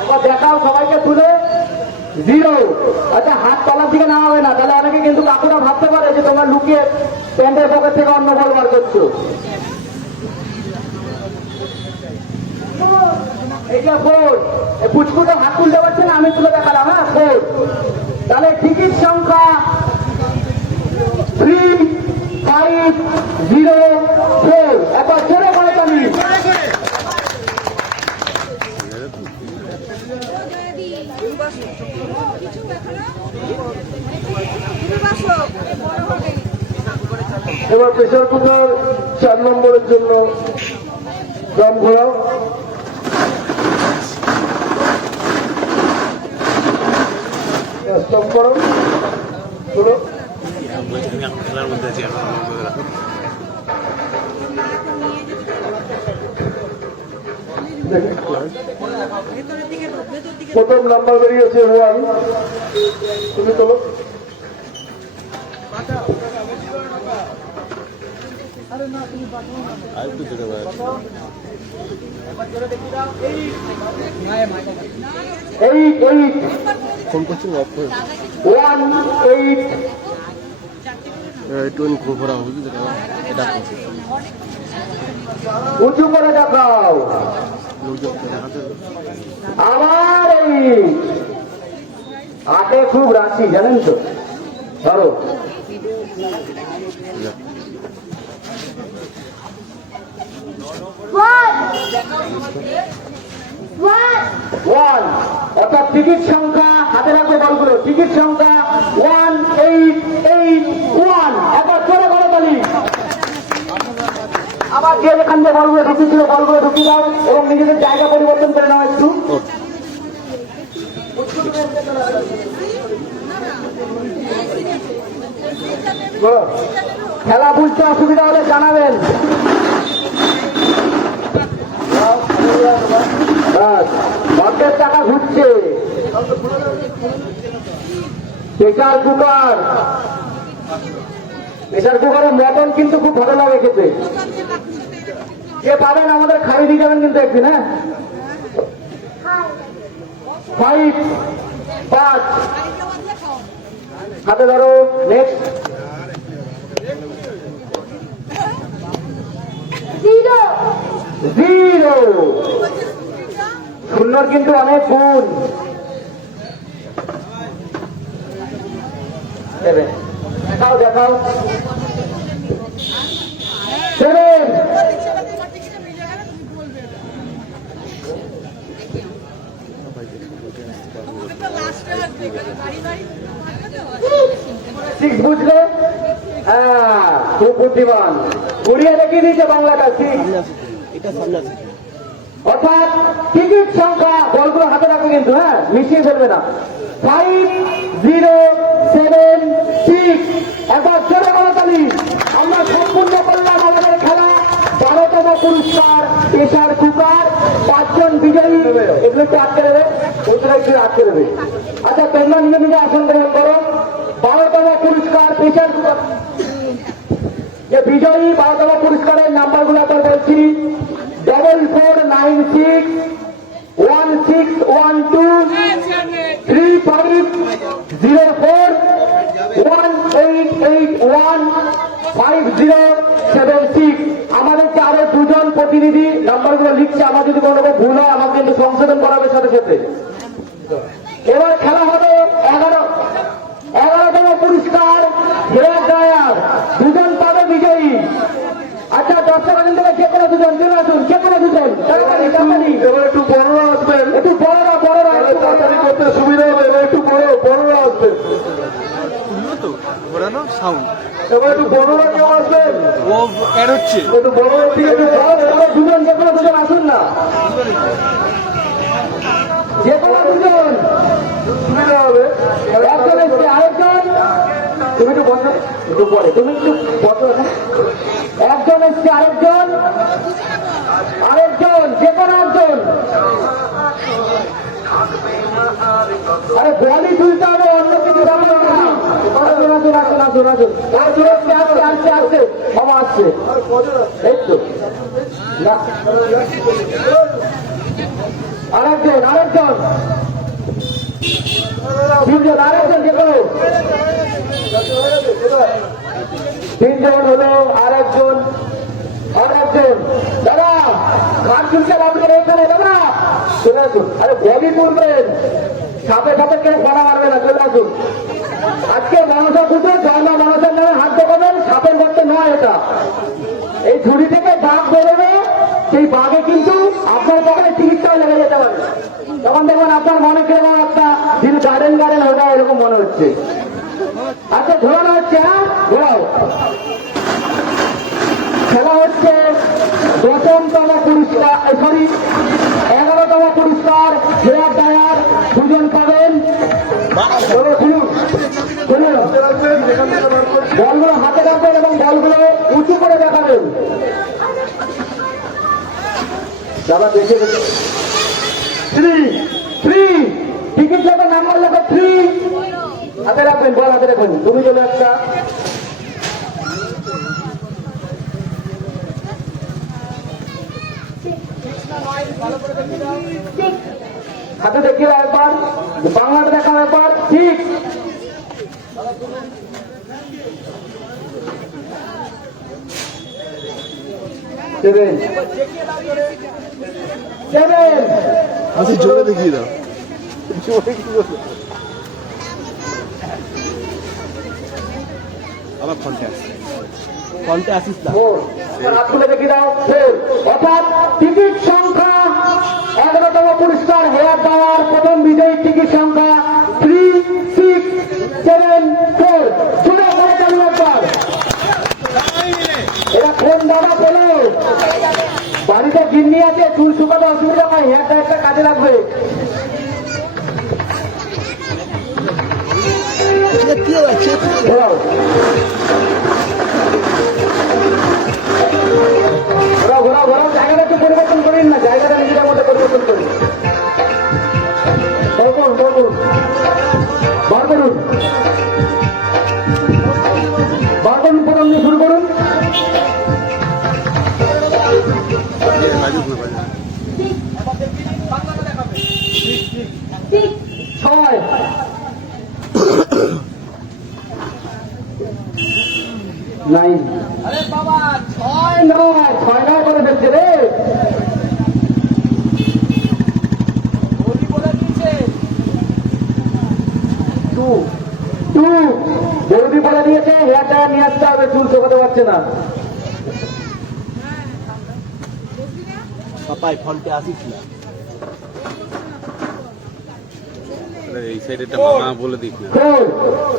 একবার দেখাও সবাইকে তুলে। 0। আচ্ছা, হাত তলার দিকে নামাবে না, তাহলে অনেকে কিন্তু কাকুরা ভাবতে পারে যে তোমার লুকিয়ে প্যান্টের পকেট থেকে অন্য বল বার করছো। এইটা 4। পুচকুটো হাত তুলতে পারছে না, আমি তুলে দেখালাম, হ্যাঁ, 4। তাহলে টিকিট সংখ্যা 3504, একবার জোরে করে তালি। এবার প্রেসার কুকার 4 নম্বরের জন্য দম ঘোরাও। স্টপ করো, শুনো। খেলার মধ্যে আছি এখন। প্রথম নাম্বার বেরিয়েছে 1, তুমি তোলো। ফোন করছি, অফ করে 18। একটু ঘোরা বুঝলি, এটা উঁচু করে দেখাও। লোকজন দেখাতে আমার এই হাতে খুব রাশি, জানেন তো, ধরো। ওয়ান, অর্থাৎ টিকিট সংখ্যা, হাতে রাখো বলগুলো, টিকিট সংখ্যা 1881, একবার চলে বলো বলি। আবার যে যেখান থেকে বলগুলো ঢুকিয়েছিল, বলগুলো ঢুকিয়ে দাও এবং নিজেদের জায়গা পরিবর্তন করে নাও একটু। খেলা বুঝতে অসুবিধা হলে জানাবেন। ভাগ্যের টাকা ঘুরছে। প্রেসার কুকারের মটন কিন্তু খুব ভালো লাগে খেতে। যে পাবেন আমাদের খাইয়ে দিয়ে যাবেন কিন্তু একদিন, হ্যাঁ। 5 হাতে ধরো। নেক্সট 0। শূন্যর কিন্তু অনেক গুণ। সেভেন দেখাও দেখাও সেভেন সিক্স বুঝলে হ্যাঁ খুব বুদ্ধিমান ঘুরিয়ে দেখিয়ে দিয়েছে বাংলাটা সিক্স অর্থাৎ টিকিট সংখ্যা বলগুলো হাতে রাখবে কিন্তু হ্যাঁ মিশিয়ে ফেলবে না 5076 একবার জোরে বলতালি আমরা সম্পূর্ণ করলাম আমাদের খেলা 12তম পুরস্কার প্রেসার কুকার 5 জন বিজয়ী এগুলো একটু আটকে দেবে ওইগুলো একটু আটকে দেবে আচ্ছা তোমরা নিজে নিজে আসন গ্রহণ করো 12তম পুরস্কার প্রেসার কুকার যে বিজয়ী 12তম পুরস্কারের নাম্বারগুলো আপনার বলছি 44961235815076 আমাদের যে আরো দুজন প্রতিনিধি নাম্বারগুলো লিখছে আমার যদি কোনো রকম ভুল হয় আমাকে কিন্তু সংশোধন করাবে সাথে সাথে এবার খেলা হবে 11তম পুরস্কার হেয়ার ড্রায়ার দুজন পাবে বিজয়ী আচ্ছা 10 টাকা কিন্তু যে কোনো দুজন চলে আসুন যে কোনো দুজন তাড়াতাড়ি তাড়াতাড়ি এবার একটু বড়রা আসবেন, একটু বড়রা তাহলে তাড়াতাড়ি করতে সুবিধা হবে। এবার একটু বড়রা আসবেন, তো ঘোরানো সাউন্ড এবার একটু বড়রা কেউ আসবেন, ও অ্যাড হচ্ছে একটু বড়রা দিয়ে দুজন যে কোনো দুজন আসুন না যে কোনো দুজন সুবিধা হবে। একজন এসছে আরেকজন তুমি একটু বসো একটু পরে তুমি একটু বসো একজন এসছে আরেকজন যে কোনো একজন আরে বলি তুলতে হবে অন্য কিছু ব্যাপার না আসুন আসুন আসুন আসুন আসুন আসছে আসছে আসছে আসছে বাবা আসছে এই তো না আরেকজন তিনজন আরেকজন যে কোনো তিনজন হলো আরেকজন দাদা ঘাট চুলকে আপনার এখানে দাদা চলে আসুন আরে বডি তুলবেন সাপে সাপে কেউ ফোনা মারবে না চলে আসুন আজকে মানুষের পুজো জন্মা মানুষের নামে হাত দেখাবেন সাপের মধ্যে নয় এটা এই ঝুড়ি থেকে বাঘ বেরোবে সেই বাঘে কিন্তু আপনার পকেটে চিকিৎসাও লেগে যেতে পারে তখন দেখবেন আপনার মনে কিরকম একটা দিন গার্ডেন ওটা এরকম মনে হচ্ছে আচ্ছা ঘোরানো হচ্ছে হ্যাঁ ঘোরাও খেলা হচ্ছে 10তম পুরস্কার 11তম পুরস্কার হেয়ার ড্রায়ার দুজন পাবেন বলগুলো হাতে রাখবেন এবং বলগুলো উঁচু করে দেখাবেন দাদা দেখে থ্রি টিকিট লেখো নাম্বার লেখো 3 হাতে রাখবেন বল হাতে রাখবেন তুমি চলে একটা হাতে দেখিও একবার বাংলাটা দেখাও একবার ঠিক সেভেন আচ্ছা জোরে দেখিয়ে দাও আবার ফন্টে আসিস না হাত তুলে দেখিয়ে দাও 4 অর্থাৎ টিকিট সংখ্যা 11তম পুরস্কার হেয়ার ড্রায়ার প্রথম বিজয়ী টিকিট সংখ্যা 3674 জুড়ে করে চালু একবার এরা কোন দাদা পেল বাড়িতে গিন্নি আছে চুল শুকাতে অসুবিধা হয় হেয়ার ড্রায়ারটা কাজে লাগবে ঘোরাও ঘোরাও জায়গাটা একটু পরিবর্তন করিন না জায়গাটা নিজেদের মধ্যে পরিবর্তন করি বার করুন প্রথম দিয়ে শুরু করুন ছয় নাইন আরে বাবা ছয় নয় করে ফেলছে রে বলি বলে দিয়েছে টু টু। বৌদি বলে দিয়েছে হেয়ার ড্রায়ার নিয়ে আসতে হবে, চুল শুকাতে পারছে না। পাপাই ফোনটা আসিস না। এই সাইডেটা মামা বলে দিক না। ফোর।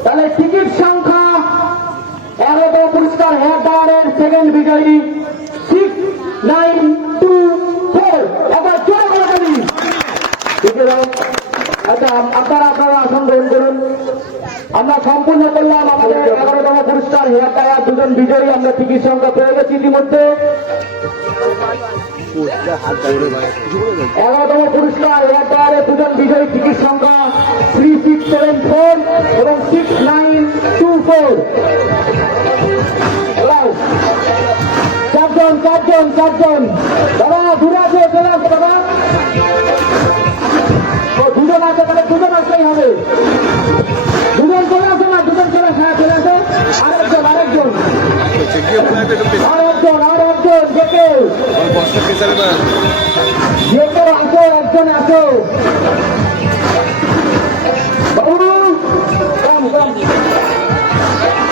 তাহলে টিকিট সংখ্যা 11 পুরস্কার হেয়ার ড্রায়ারের সেকেন্ড বিজয়ী 6924। আবার জোরে করে দেবি। ঠিক আছে, আচ্ছা আপনারা আসন গ্রহণ করুন। আমরা সম্পূর্ণ করলাম আমাদের 11তম পুরস্কার হেয়ার ড্রায়ার, দুজন বিজয়ী আমরা টিকিট সংখ্যা পেয়ে গেছি ইতিমধ্যে। 11তম পুরস্কার হেয়ার ড্রায়ারের দুজন বিজয়ী, টিকিট সংখ্যা 3674 এবং 6924। চারজন বাবা দূরে আছে, চলে আসো বাবা। দুজন আছে, তাহলে দুজন আসলেই হবে। দুজন চলে আসে না, দুজন চলে আসে, চলে আসে। আরেকজন যে কেউ আসো, একজন আসো বাবু,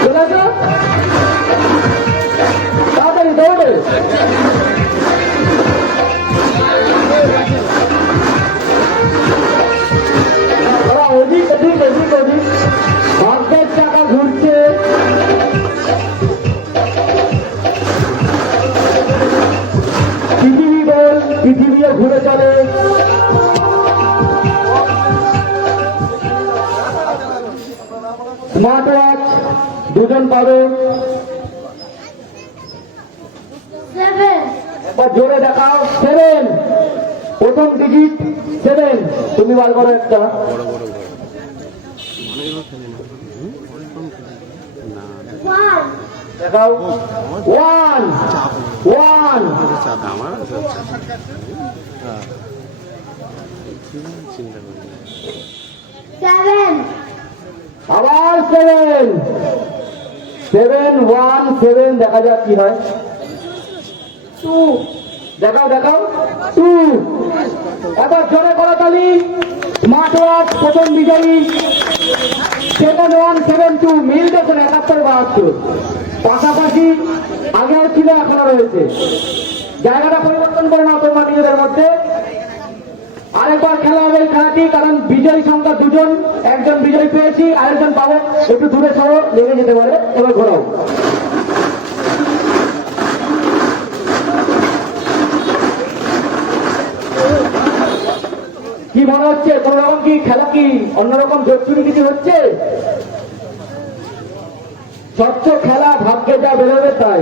চলে আসো তাড়াতাড়ি দৌড়ে। ওদিক ভাগ্যের টাকা ঘুরছে। পৃথিবী বল, পৃথিবীও ঘুরে চলে। স্মার্ট ওয়াচ দুজন পাবে। একবার জোরে দেখাও। 7, প্রথম ডিজিট 7। তুমি বার করো একটা। দেখাও 1 7 আবার 7 1 7। দেখা যাক কি হয়। 2 দেখাও 2। এবার জোরে করো তালি। স্মার্ট ওয়াচ প্রথম বিজয়ী 7172। মিল দেখুন 71-72, পাশাপাশি আগেও ছিল এখনো রয়েছে। জায়গাটা পরিবর্তন করে নাও তোমরা নিজেদের মধ্যে। আরেকবার খেলা হবে এই খেলাটি, কারণ বিজয়ী সংখ্যা দুজন, একজন বিজয়ী পেয়েছি, আরেকজন পাবো। একটু দূরে সরো, লেগে যেতে পারে। এবার ঘোরাও। কি মনে হচ্ছে? কোন রকম কি খেলা, কি অন্যরকম জোরচুরি কিছু হচ্ছে? স্বচ্ছ খেলা, ভাগ্যে যা বেরোবে তাই।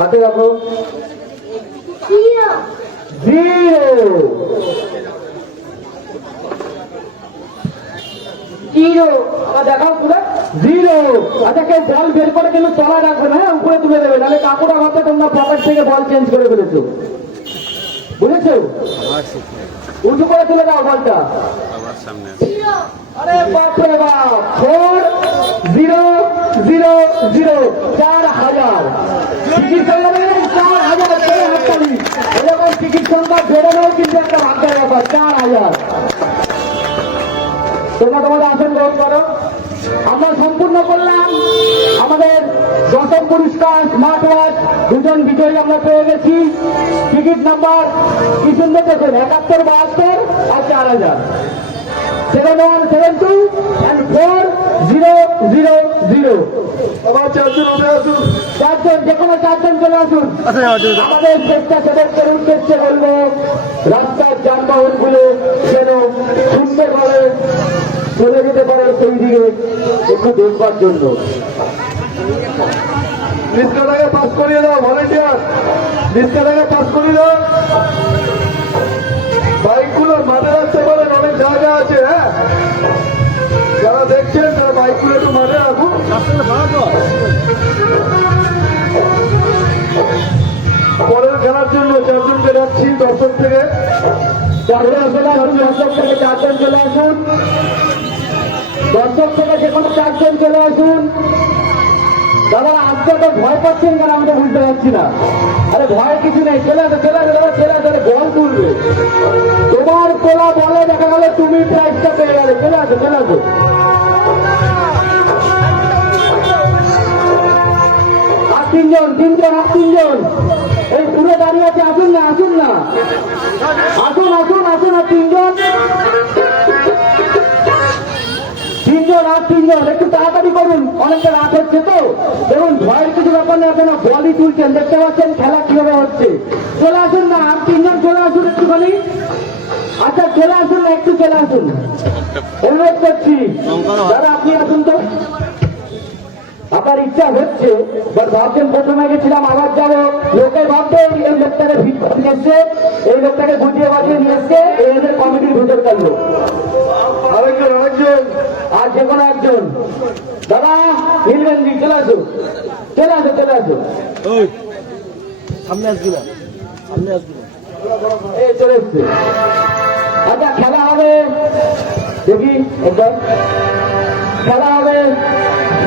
হাতে রাখো। 0 দেখাও পুরো 0। আচ্ছা কেউ বল বের করে কিন্তু তলায় রাখবে না, উপরে তুলে দেবে, তাহলে কাকুরা ভাবতে তোমরা পকেট থেকে বল চেঞ্জ করে ফেলেছো। বুঝেছো? উঁচু করে তুলে দাও বলটা। আরে বাপরে বাপ। 4000। 4000 টিকিট সংখ্যা 4000। হাততালি। এরকম টিকিট সংখ্যা বেরোলেও কিন্তু একটা ভাগ্যের ব্যাপার। 4000। তোমরা তোমাদের আসন গ্রহণ করো। আমরা সম্পূর্ণ করলাম আমাদের 10ম পুরস্কার স্মার্ট ওয়াচ, দুজন বিজয়ী আমরা পেয়ে গেছি। টিকিট নাম্বার কি সুন্দর দেখুন, 7172 আর 4000। 7172 and 4000। আবার চারজন উঠে আসুন। চারজন, যে কোনো চারজন চলে আসুন। আমাদের স্বেচ্ছাসেবক তরুণ চেষ্টা করবো রাস্তার যানবাহন গুলো যেন সুন্দরভাবে চলে যেতে পারে সেই দিকে একটু দেখবার জন্য। লিস্টটাকে পাস করিয়ে দাও, ভলেন্টিয়ার লিস্টটাকে পাস করিয়ে দাও। বাইকগুলো মাঠে রাখতে পারেন, অনেক জায়গা আছে। হ্যাঁ, যারা দেখছেন তারা বাইকগুলো একটু মাঠে রাখুন। পরের খেলার জন্য চারজনকে রাখছি দর্শক থেকে। দর্শক থেকে চারজন চলে আসুন। দর্শক থেকে যে কোনো চারজন চলে আসুন। দাদা আজকে তো ভয় পাচ্ছেন কেন আমি তো বুঝতে পারছি না। আরে ভয় কিছু নেই, চলে আসো চলে আসো দাদা, চলে আসো, বল তুলবে তোমার তোলা বলে দেখা গেল তুমি প্রাইজটা পেয়ে গেলে। চলে আসো চলে আসো। আর তিনজন তিনজন আর তিনজন এই পুরো দাঁড়িয়ে আছে, আসুন না আসুন না, আসুন আসুন আসুন। আর তিনজন তিনজন আর তিনজন একটু তাড়াতাড়ি করুন, অনেকটা রাত হচ্ছে তো। দেখুন ভয়ের কিছু ব্যাপার নেই, আপনারা বলই তুলছেন, দেখতে পাচ্ছেন খেলা কিভাবে হচ্ছে। চলে আসুন না, আর তিনজন চলে আসুন একটুখানি। আচ্ছা চলে আসুন না, একটু চলে আসুন, অনুরোধ করছি। দাদা আপনি আসুন তো। আপনার ইচ্ছা হচ্ছে, বাট ভাবছেন প্রথমে গেছিলাম আবার যাবো, লোকে ভাববে এই লোকটাকে ভিতরে নিয়ে এসছে, এই লোকটাকে বুঝিয়ে বাজিয়ে নিয়ে এসছে, এদের কমিটির ভিতর কাটলো। আরেকজন আরেকজন আর যে কোনো একজন দাদা মিলবেন জি, চলে আসো চলে আসো চলে আসো। সামনে আসবি না, সামনে আসবি না। এই চলে এসছে। আচ্ছা খেলা হবে, দেখি একদম খেলা হবে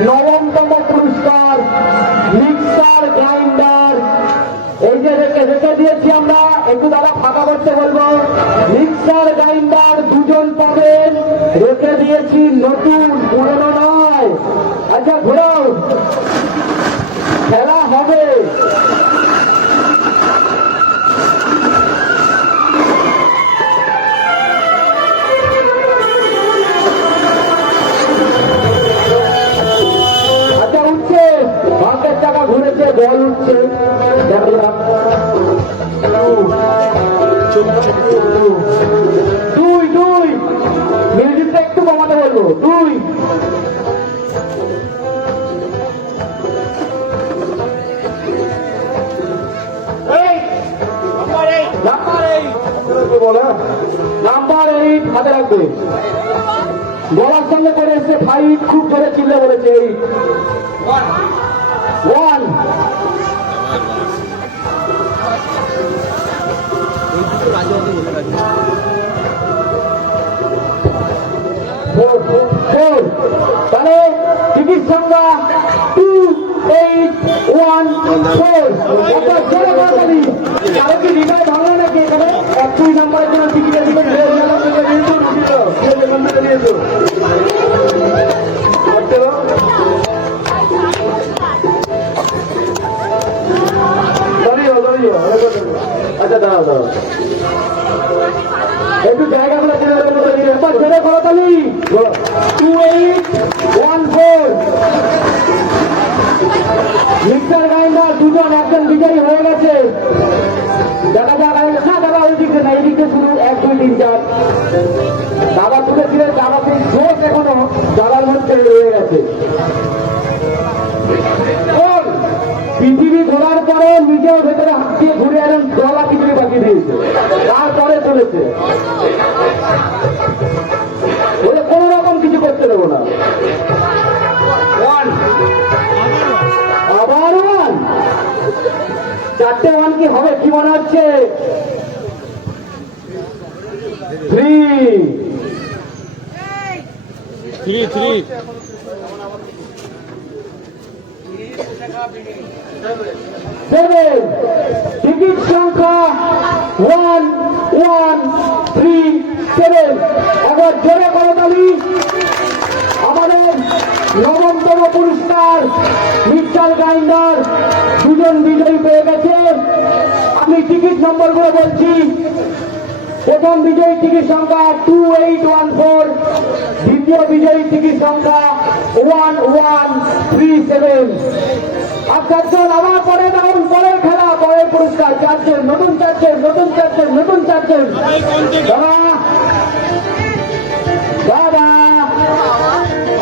নবমতম পুরস্কার মিক্সার গ্রাইন্ডার। এই যে রেখে দিয়েছি আমরা, একটু দাদা ফাঁকা করতে বলবো। মিক্সার গ্রাইন্ডার দুজন পাবেন, রেখে দিয়েছি নতুন, পুরনো নয়। আচ্ছা ঘোরাও, খেলা হবে। আচ্ছা উঠছে, ভাতের টাকা ঘুরেছে, বল উঠছে, দেখলাম। দুই দুই, মিউজিকটা একটু কমাতে বলবো। দুই নাম্বার 8 হাতে রাখবে। গলার সঙ্গে করে এসছে 5, খুব জোরে চিল্লে বলেছে 8 1। তাহলে টিকিট সংখ্যা 2814। একটা জোরে বলি, কারো কি হৃদয় ভাঙলো নাকি এখানে? 1-2 নাম্বারের জন্য টিকিটের দিকে আচ্ছা দাঁড়াও দাঁড়াও, একটু জায়গাগুলো ছেড়ে করতালি। 2814 মিক্সার গ্রাইন্ডার দুজন, একজন বিজয়ী হয়ে গেছে। দেখা যাক না দাদা, ওই দিকে না, এই দিকে শুরু 1 2 3 4। দাদা তুলেছিলেন, দাদা সেই জোশ এখনো দাদার মধ্যে রয়ে গেছে। পৃথিবী ঘোরার পরে নিজেও ভেতরে হাত দিয়ে ঘুরে এলেন, গলা খিচুড়ি বাকি দিয়েছে, তারপরে চলেছে বলে কোন রকম কিছু করতে দেবো না। আবার 1, 4টে 1 কি হবে কি মনে হচ্ছে? 3 7। টিকিট সংখ্যা 1137। একবার জোরে করতালি। আমাদের নবমতম পুরস্কার মিক্সার গ্রাইন্ডার দুজন বিজয়ী পেয়ে গেছে। আমি টিকিট নম্বরগুলো বলছি। প্রথম বিজয়ী টিকিট সংখ্যা 2814, দ্বিতীয় বিজয়ী টিকিট সংখ্যা 1137। আর 4 জন আবার পরে দাঁড়ান, পরের খেলা, পরের পুরস্কার 4 জন, নতুন 4 জন, নতুন 4 জন, নতুন 4 জন। দাদা দাদা,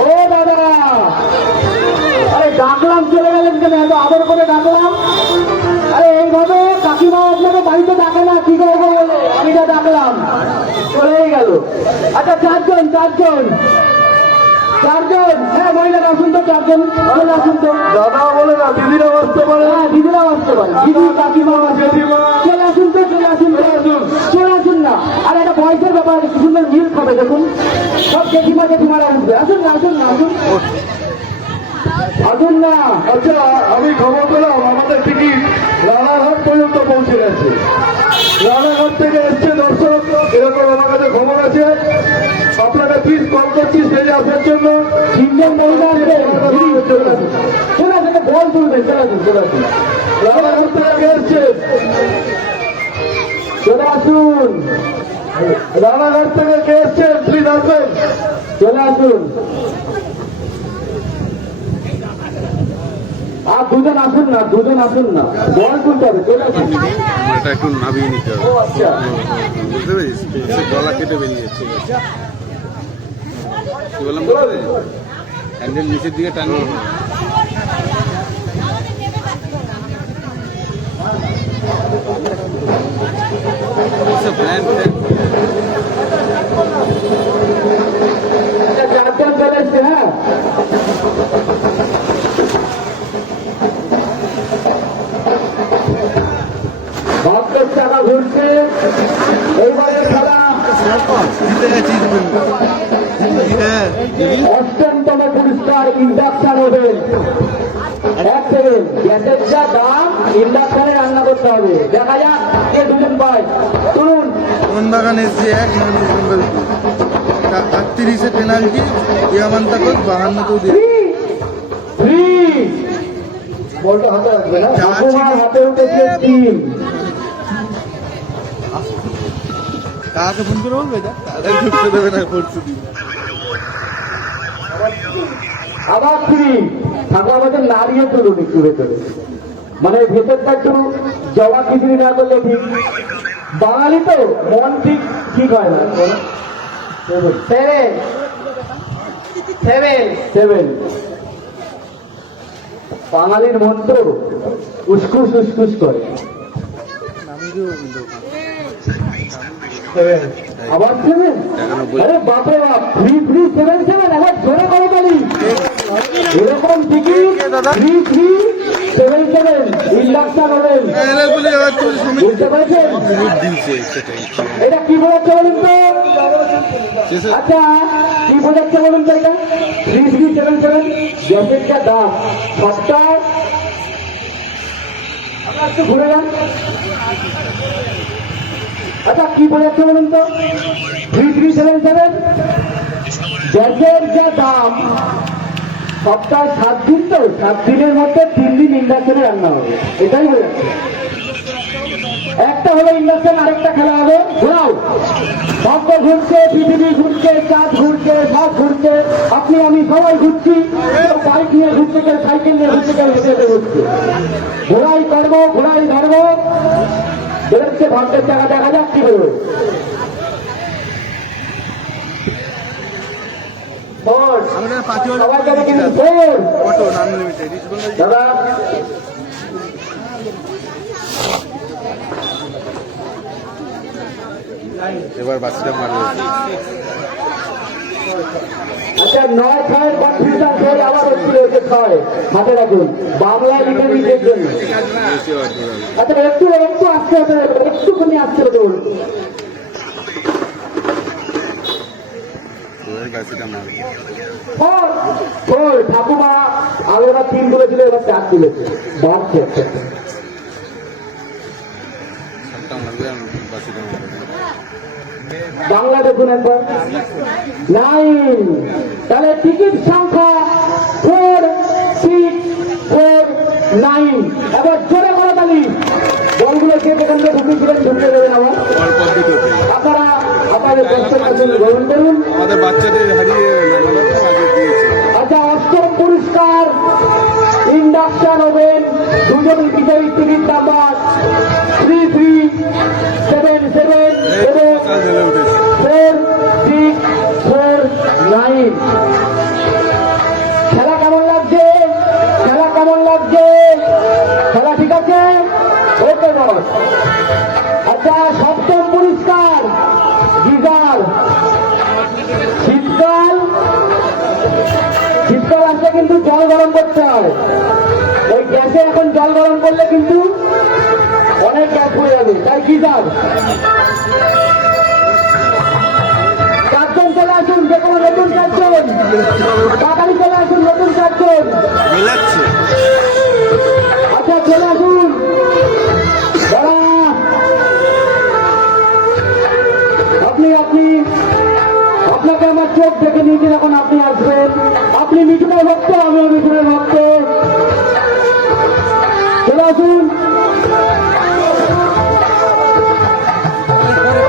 ও দাদা, আরে ডাকলাম চলে গেলেন কেন? এত আদর করে ডাকলাম। আরে এইভাবে কাকিমা আপনাকে বাড়িতে ডাকে না, কি করবো বলে আমি যা ডাকলাম, চলেই গেল। আচ্ছা 4 জন 4 জন 4 জন, হ্যাঁ মহিলারা আসুন তো, 4 জন চলে আসুন তো। দাদা বলে না, দিদিরা বসতে পারে। হ্যাঁ দিদিরা আসতে পারে, দিদি কাকিমা চলে আসুন তো, চলে আসুন চলে আসুন না। আর একটা বয়সের ব্যাপার, কি সুন্দর মিল খাবে দেখুন, সব জেঠিমা জেঠিমারা উঠবে। আসুন না আসুন না আসুন। আসুন না। আচ্ছা, আমি খবর পেলাম আমাদের টিকিট রানাঘাট পর্যন্ত পৌঁছে গেছে। রানাঘাট থেকে এসছে দর্শক, এরকম আমার কাছে খবর আছে। আপনাকে প্লিজ কল করছি স্টেজে আসার জন্য। তিনজন মহিলা আসবে, চলে আসুন, চলে আসুন, বল তুলবেন, চলে আসুন, চলে আসুন, রানাঘাট থেকে কে এসছে? চলে আসুন, রানাঘাট থেকে কে এসছে? প্লিজ আসবেন। চলে আসুন। আর দুজন আসুন না, দুজন আসুন না, বল তুলতে হবে, চলে আসুন। এটা একটু নামিয়ে নিতে হবে, ও আচ্ছা, বুঝতে পেরেছিস? সে গলা কেটে বেরিয়ে যাচ্ছে। কি বললাম বুঝতে পেরেছিস? হ্যান্ডেল নিচের দিকে টানবো। প্ল্যান আচ্ছা, চারজন চলে এসছে, হ্যাঁ। ভাগ্যের চাকা ঘুরছে, এইবারে খেলা অষ্টমতম পুরস্কার ইন্ডাকশন ওভেন। এক সেকেন্ড, গ্যাসের যা দাম, ইন্ডাকশনে রান্না করতে হবে। দেখা যাক কে দুজন পায়। শুনুন, মোহনবাগান এসছে 1, নন ইস্ট বেঙ্গল 38 পেনাল্টি, ইয়ামান তাকত 52 দিয়ে ফ্রি ফ্রি বলটা হাতে রাখবে না? ঠাকুমার হাতে উঠেছে টিম। কাকে ফোন করে বলবে এটা ঢুকতে দেবে না, পড়ছে দিবে। আবার ফ্রি ঠাকুর আমাদের নাড়িয়ে তুলুন একটু ভেতরে, মানে ভেতরটা একটু জবা খিচুড়ি না করলে ঠিক। বাঙালি তো মন ঠিক ঠিক হয় না। সেভেন সেভেন সেভেন বাঙালির মন তো উসকুস উসকুস করে। আবার সেভেন, আরে বাপরে বাপ, ফ্রি ফ্রি সেভেন সেভেন, আবার জোরে করে বলি। এরকম ticket free free seven seven induction হবেন, এরা বলে আবার তোর সমিতি বুঝতে পারছেন? দিয়েছে সেটাই। এটা কি বোঝাচ্ছে বলুন তো? আচ্ছা, কি বোঝাচ্ছে বলুন তো? এটা থ্রি থ্রি সেভেন সেভেন, গ্যাসের যা দাম সবটা। আপনার একটু ঘুরে যান। আচ্ছা, কি বোঝাচ্ছে বলুন তো? থ্রি থ্রি সেভেন সেভেন, গ্যাসের যা দাম, সপ্তাহে 7 দিন, তো 7 দিনের মধ্যে 3 দিন ইন্ডাকশনে রান্না হবে, এটাই বোঝাচ্ছে। একটা হলো ইন্ডাকশন, আরেকটা খেলা হবে ঘোরাও। ভাগ্য ঘুরছে, পৃথিবী ঘুরছে, চাঁদ ঘুরছে, সব ঘুরছে, আপনি আমি সবাই ঘুরছি। কেউ বাইক নিয়ে ঘুরছে, কেউ সাইকেল নিয়ে ঘুরছে, কেউ হেঁটে হেঁটে ঘুরছে। ঘোড়াই কর্ম, ঘোড়াই ধর্ম। বেরোচ্ছে ভাগ্যের চাকা, দেখা যাক কি হলো। আমাদের পাঁচজন সবাই যাবে কিন্তু four. Auto unlimited east Bengal দাদা, এবার বাচ্চাটা মারবে। আচ্ছা, 9-6 কনফিউশন হয়ে আবার হচ্ছিল, হচ্ছে 6 হাতে রাখুন, বাংলায় লিখে নিজের জন্য। বেশি হওয়ার দরকার নেই। আচ্ছা, একটু একটু আসতে হতে হবে, একটুখানি আসতে হতে বলুন। এবার বাচ্চাটা মারবে। ফোর ফোর, ঠাকুমা আগেবার 3 তুলেছিল, এবার 4 তুলেছে, বাড়ছে একটা। সাতটা মারবে আর বাচ্চাটা মারবে। বাংলা দেখুন একবার, 9। তাহলে টিকিট সংখ্যা 4 6 4 9। এবার জোরে করে তালি। বলগুলো কে যেখান থেকে ঢুকেছিলেন ঢুকে দেবেন আবার। অল পদ্ধতি হচ্ছে। আপনারা আপনাদের কষ্টের কাছে গ্রহণ করুন। আমাদের বাচ্চাদের হারিয়ে আগে দিয়েছে। আচ্ছা, অষ্টম পুরস্কার ইন্ডাকশন ওভেন, দুজন বিজয়ী, টিকিট নাম্বার 3377 এবং জ্বলে উঠেছে। 4649। খেলা কেমন লাগছে? খেলা কেমন লাগছে? খেলা ঠিক আছে? ওকে বস। আচ্ছা, সপ্তম পুরস্কার গিজার। শীতকাল শীতকাল আসলে কিন্তু জল গরম করতে হয়। ওই গ্যাসে এখন জল গরম করলে কিন্তু অনেক গ্যাস হয়ে যাবে, তাই গিজার। 4 জন চলে আসুন, যে কোনো নতুন 4 জন তাড়াতাড়ি চলে আসুন, নতুন 4 একজন। মেলাচ্ছে আচ্ছা চলে আসুন দাঁড়া। আপনি আপনি আপনাকে আমার চোখ দেখে নিয়েছি যখন আপনি আসবেন। আপনি মিঠুনের ভক্ত, আমিও মিঠুনের ভক্ত। চলে আসুন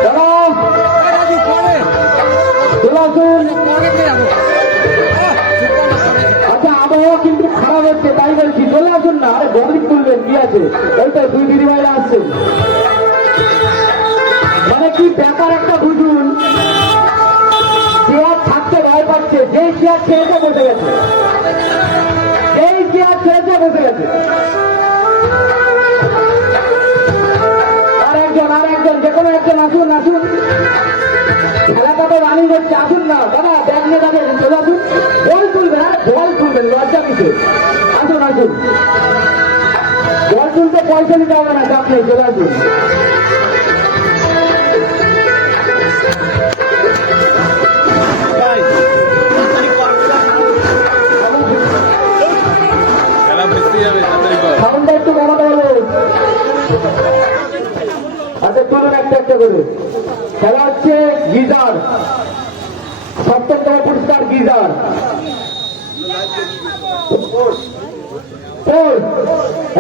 দাঁড়া। চলে আসুন। আচ্ছা আবহাওয়া কিন্তু খারাপ হচ্ছে তাই বলছি, চলে আসুন না। আরে গরিব তুলবেন কি আছে, ওই তো দুই দিদি ভাইরা আসছেন। মানে কি ব্যাপার একটা বুঝুন, চেয়ার থাকতে ভয় পাচ্ছে, যেই চেয়ার ছেড়েছে বসে গেছে, যেই চেয়ার ছেড়েছে বসে গেছে। আর একজন যে কোনো একজন আসুন আসুন। খেলাটা তো রানিং হচ্ছে, আসুন না দাদা, ব্যাগ নিয়ে যাবে, চলে আসুন। বল তুলবেন, আরে বল তুলবেন, লজ্জা কিছু। আসুন আসুন, বল তুলতে পয়সা নিতে হবে না, চাপ নেই, চলে আসুন। খেলা ভেস্তে যাবে, তাড়াতাড়ি কর। সাউন্ডটা একটু কমাতে হবে। আচ্ছা তুলুন একটা একটা করে। খেলা হচ্ছে গিজার, ৭০তম পুরস্কার গিজার।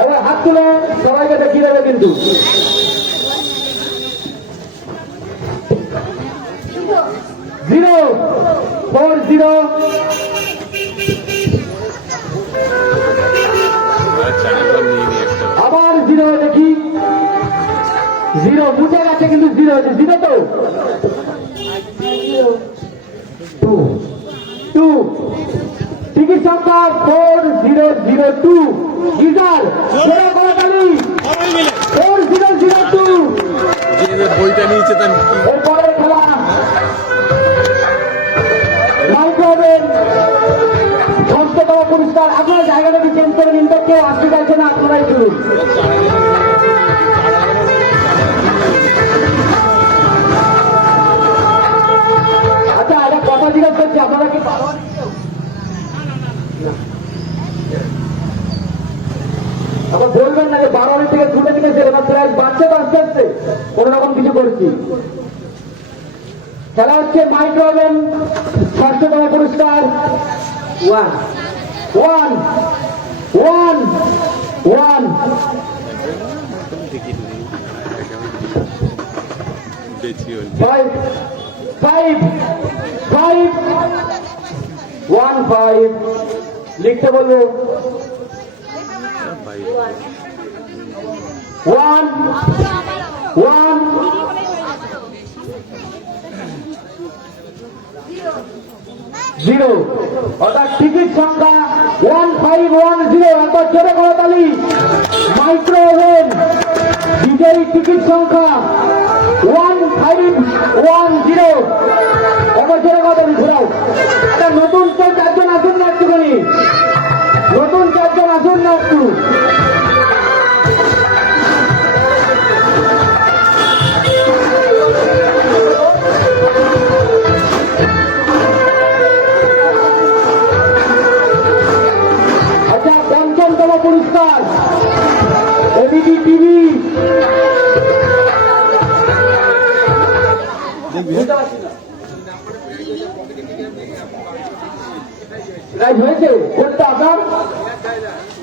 এবার হাত তুলে সবাইকে দেখিয়ে দেবে কিন্তু। জিরো 4-0। চ্যানেল নিয়ে নিয়ে একটা আবার জিরো, দেখি জিরো মুছে গেছে কিন্তু জিরো হয়েছে। জিরো তো 2 টিকিট সংখ্যা 4002। গিজার জোরে করতালি 4002। যে বইটা নিয়েছে তার এরপরের খেলা মাইক্রোওয়েভ ৬তম পুরস্কার। আপনার জায়গাটা কি চেঞ্জ করে নিন তো, কেউ আসতে চাইছে না, আপনারাই শুনুন। আচ্ছা একটা কথা জিজ্ঞেস করছি, আপনারা কি আবার বলবেন না যে 12 থেকে তুলে নিয়েছে, এবার প্রাইস বাড়ছে তো আস্তে আস্তে, কোন রকম কিছু করছি। খেলা হচ্ছে মাইক্রোওয়েভ ৬তম পুরস্কার। 1 টিকিট নেই, বেশি হল 5 লিখতে বলবো। 1 0 অর্থাৎ টিকিট সংখ্যা 1510। একবার জোরে করতালি। মাইক্রোওয়েভ বিজয়ী টিকিট সংখ্যা 1510। একবার জোরে করতালি, ঘোরাও। একটা নতুন তো 4 জন আসুন না একটুখানি, নতুন 4 জন আসুন না একটু। আচ্ছা ৫ম পুরস্কার এবিডি টিভি। হয়েছে করতে আপনার,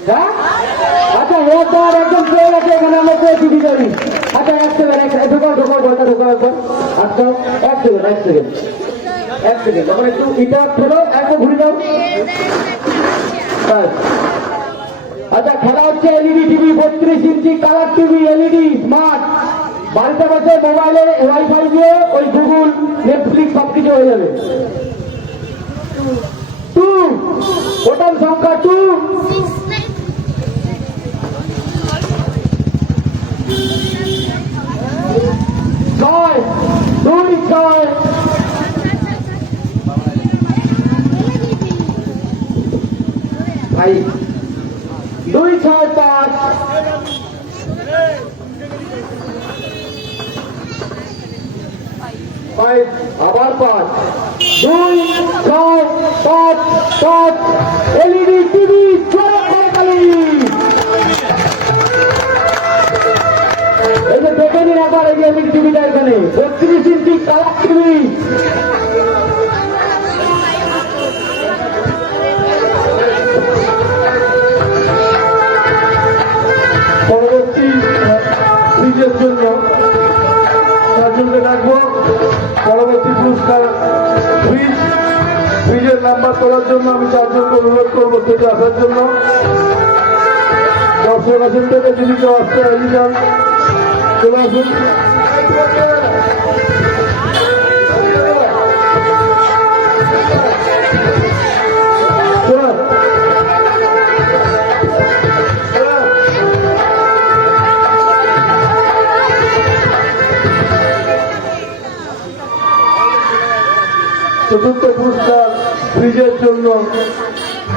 হ্যাঁ? আচ্ছা হেয়ার ড্রায়ার একদম পেয়ে গেছে এখানে, আমরা পেয়েছি বিজয়ী। আচ্ছা 1 সেকেন্ড ঢোকাও বলটা ঢোকাও একবার। আচ্ছা 1 সেকেন্ড তখন একটু ইটা ফেলো, একটু ঘুরে যাও। আচ্ছা খেলা হচ্ছে এলইডি টিভি, 32 ইঞ্চি কালার টিভি, এলইডি স্মার্ট। বাড়িতে বসে মোবাইলে ওয়াইফাই দিয়ে ওই গুগল, নেটফ্লিক্স সবকিছু হয়ে যাবে। 2 টোটাল সংখ্যা 2। 6 2-6-5 5 5 আবার 5 2 6 5 5 এলইডি টিভি চোরাকালী। এই যে দেখে নিন একবার, এই যে এলইডি টিভিটা এখানে 32 ইঞ্চি কালার টিভি। পরবর্তী ফ্রিজের জন্য চারজনকে রাখবো। পরবর্তী পুরস্কার ফ্রিজের নাম্বার তোলার জন্য আমি চারজনকে অনুরোধ করবো সেটা আসার জন্য। দর্শক আসন থেকে যদি কেউ আসতে রাজি যান চলে আসুন। চতুর্থ পুরস্কার ফ্রিজের জন্য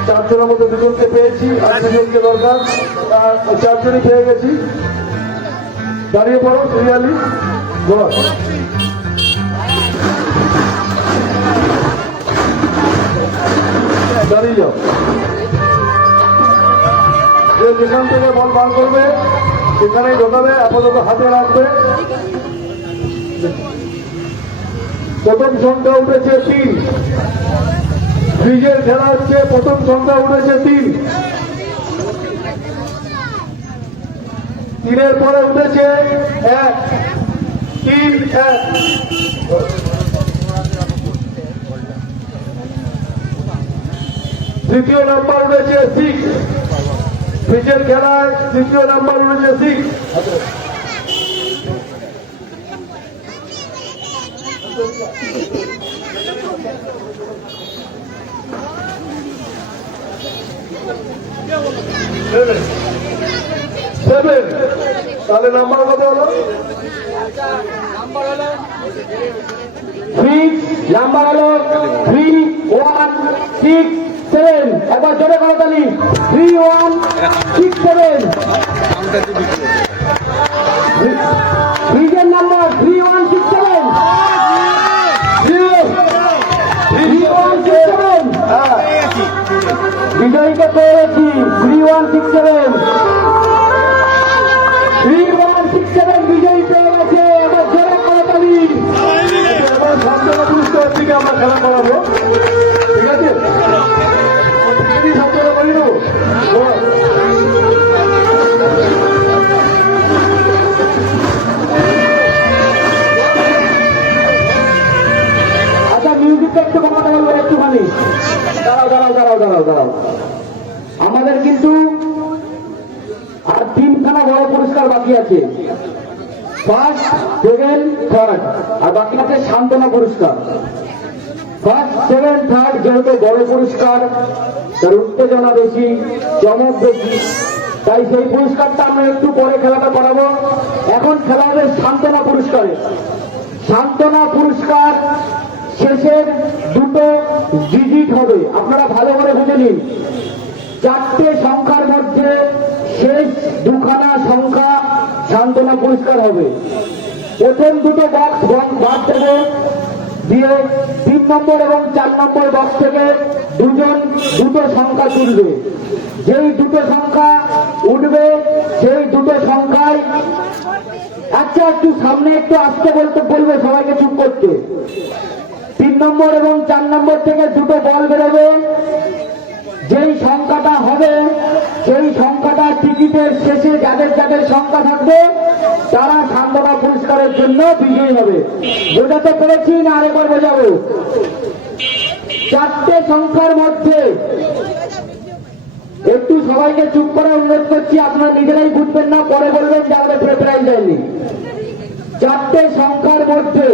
চারজনের মধ্যে দুজনকে পেয়েছি, আর দুজনকে দরকার, আর চারজনই পেয়ে গেছি। দাঁড়িয়ে পড়ো সিরিয়ালি, বল। দাঁড়িয়ে যাও। যে যেখান থেকে বল বার করবে সেখানেই ঢোকাবে, আপাতত হাতে রাখবে। প্রথম সংখ্যা উঠেছে 3। ফ্রিজের খেলা হচ্ছে, প্রথম সংখ্যা উঠেছে 3। 3-এর পরে উঠেছে 1, 3, 1। তৃতীয় নাম্বার উঠেছে 6। ফ্রিজের খেলায় তৃতীয় নাম্বার উঠেছে 6। সেভেন। তাহলে নাম্বার কত হলো? নাম্বার হলো 3 নাম্বার হলো 3 1 6 7। একবার জোরে করো তালি। 3 1 6 7। ফ্রিজের নাম্বার 3 1 6 7। 3 1 6 7। বিজয়ীকে পেয়েছি 3 1 6 7। 3 1 6 7 বিজয়ী পেয়ে গেছে। এবার জোরে করো তালি। এবার সান্ত্বনা পুরস্কার থেকে আমরা খেলা করাবো, ঠিক আছে? সান্ত্বনা করি দেবো। আচ্ছা, মিউজিকটা একটু কমাতে বলবো একটুখানি। দাঁড়াও দাঁড়াও দাঁড়াও দাঁড়াও দাঁড়াও। আমাদের কিন্তু আর 3খানা বড় পুরস্কার বাকি আছে। 1st, 2nd, 3rd, আর বাকি আছে সান্ত্বনা পুরস্কার। 1st, 2nd, 3rd যেহেতু বড় পুরস্কার, তার উত্তেজনা বেশি, চমক বেশি, তাই সেই পুরস্কারটা আমরা একটু পরে খেলাটা করাবো। এখন খেলা হবে সান্ত্বনা পুরস্কারে। সান্ত্বনা পুরস্কার শেষের দুটো ডিজিট হবে, আপনারা ভালো করে বুঝে নিন। 4টে সংখ্যার মধ্যে শেষ দুখানা সংখ্যা সান্ত্বনা পুরস্কার হবে। প্রথম দুটো বক্স বাদ দেবে, দিয়ে 3 নম্বর এবং 4 নম্বর বক্স থেকে দুজন দুটো সংখ্যা তুলবে। যেই দুটো সংখ্যা উঠবে সেই দুটো সংখ্যায়, আচ্ছা একটু সামনে একটু আসতে বলবে সবাইকে চুপ করতে। 3 নম্বর এবং 4 নম্বর থেকে দুটো বল বেরোবে। যেই সংখ্যাটা হবে সেই সংখ্যাটা টিকিটের শেষে যাদের যাদের সংখ্যা থাকবে তারা সান্ত্বনা পুরস্কারের জন্য বিজয়ী হবে। বোঝাতে পেরেছি না আরেকবার বোঝাবো? 4টে সংখ্যার মধ্যে, একটু সবাইকে চুপ করে অনুরোধ করছি, আপনারা নিজেরাই বুঝবেন না, পরে বলবেন যে আমাদের প্রেফারেন্স দেয়নি। 4টে সংখ্যার মধ্যে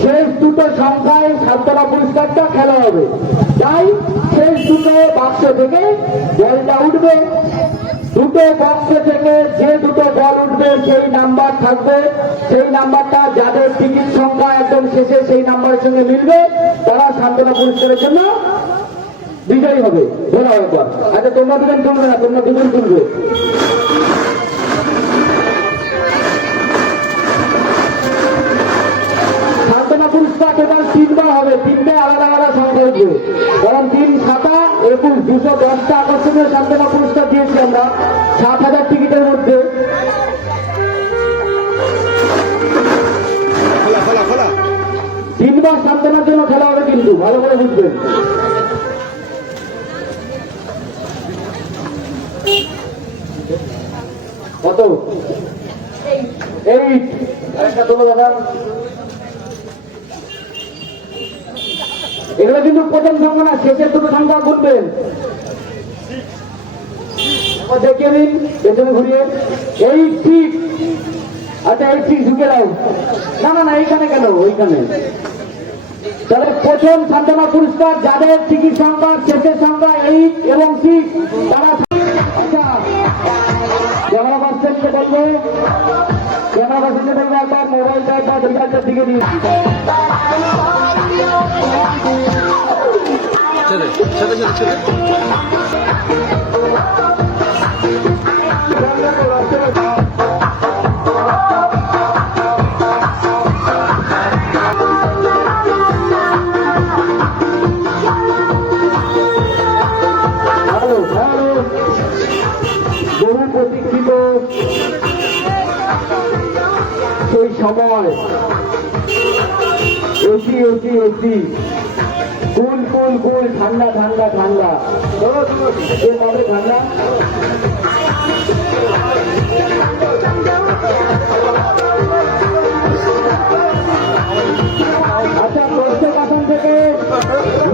শেষ দুটো সংখ্যায় সান্ত্বনা পুরস্কারটা খেলা হবে। তাই শেষ দুটো বাক্স থেকে বলটা উঠবে। দুটো বক্স থেকে যে দুটো বল উঠবে সেই নাম্বার থাকবে, সেই নাম্বারটা যাদের টিকিট সংখ্যা একদম শেষে সেই নাম্বারের সঙ্গে মিলবে তারা সান্ত্বনা পুরস্কারের জন্য বিজয়ী হবে। বলা একবার। আচ্ছা, তোমরা দুজন তুলবে না, তোমরা দুজন তুলবে। সান্ত্বনা পুরস্কার তিনবার হবে, তিনটায় আলাদা আলাদা সংখ্যা উঠবে। কারণ 3, 7, 21, 210টা আকর্ষণীয় সান্ত্বনা পুরস্কার দিয়েছি আমরা 7,000 টিকিটের মধ্যে। তিনবার সান্ত্বনার জন্য খেলা হবে, কিন্তু ভালো করে বুঝবেন। কত? 8। একটা তোলো দাদা। এগুলো কিন্তু প্রথম সংখ্যা না, শেষের দুটো সংখ্যা গুনবেন। দেখিয়ে দিন পেছনে ঘুরিয়ে। 8, 6। আচ্ছা 8, 6 ঢুকে দাও। না না না, এইখানে কেন, ওইখানে। তাহলে প্রথম সান্ত্বনা পুরস্কার যাদের টিকিট সংখ্যা শেষের সংখ্যা 8 এবং 6 তারা। আচ্ছা ক্যামেরা পার্সেন্টকে বলবো, ক্যামেরা পার্সেন্টকে বলবো একবার মোবাইলটা একবার রিচার্জের দিকে দিন। ছেড়ে ছেড়ে ছেড়ে ছেড়ে বহু প্রতীক্ষিত সেই সময় এসি এসি এসি কুল কুল কুল ঠান্ডা ঠান্ডা ঠান্ডা কবে ঠান্ডা। আচ্ছা দর্শক আসন থেকে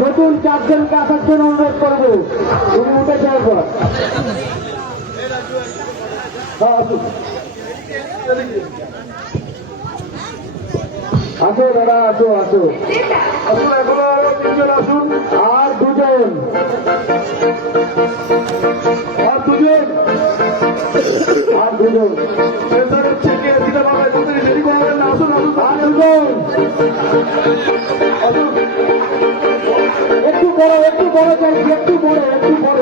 নতুন 4 জনকে আসার জন্য অনুরোধ করবো। তুমি উঠে যাওয়ার আসো দাদা, আসো আসো। আসুন, এখনো আরো 3 জন আসুন। আর 2 জন, আর 2 জন। আর 2 জন, সেন্টার হচ্ছে কে দিতে পারবে, কত দেরি করবেন না। আসুন আসুন আর 2 জন। আসুন। একটু বড় চাইছি, একটু বড় একটু বড়।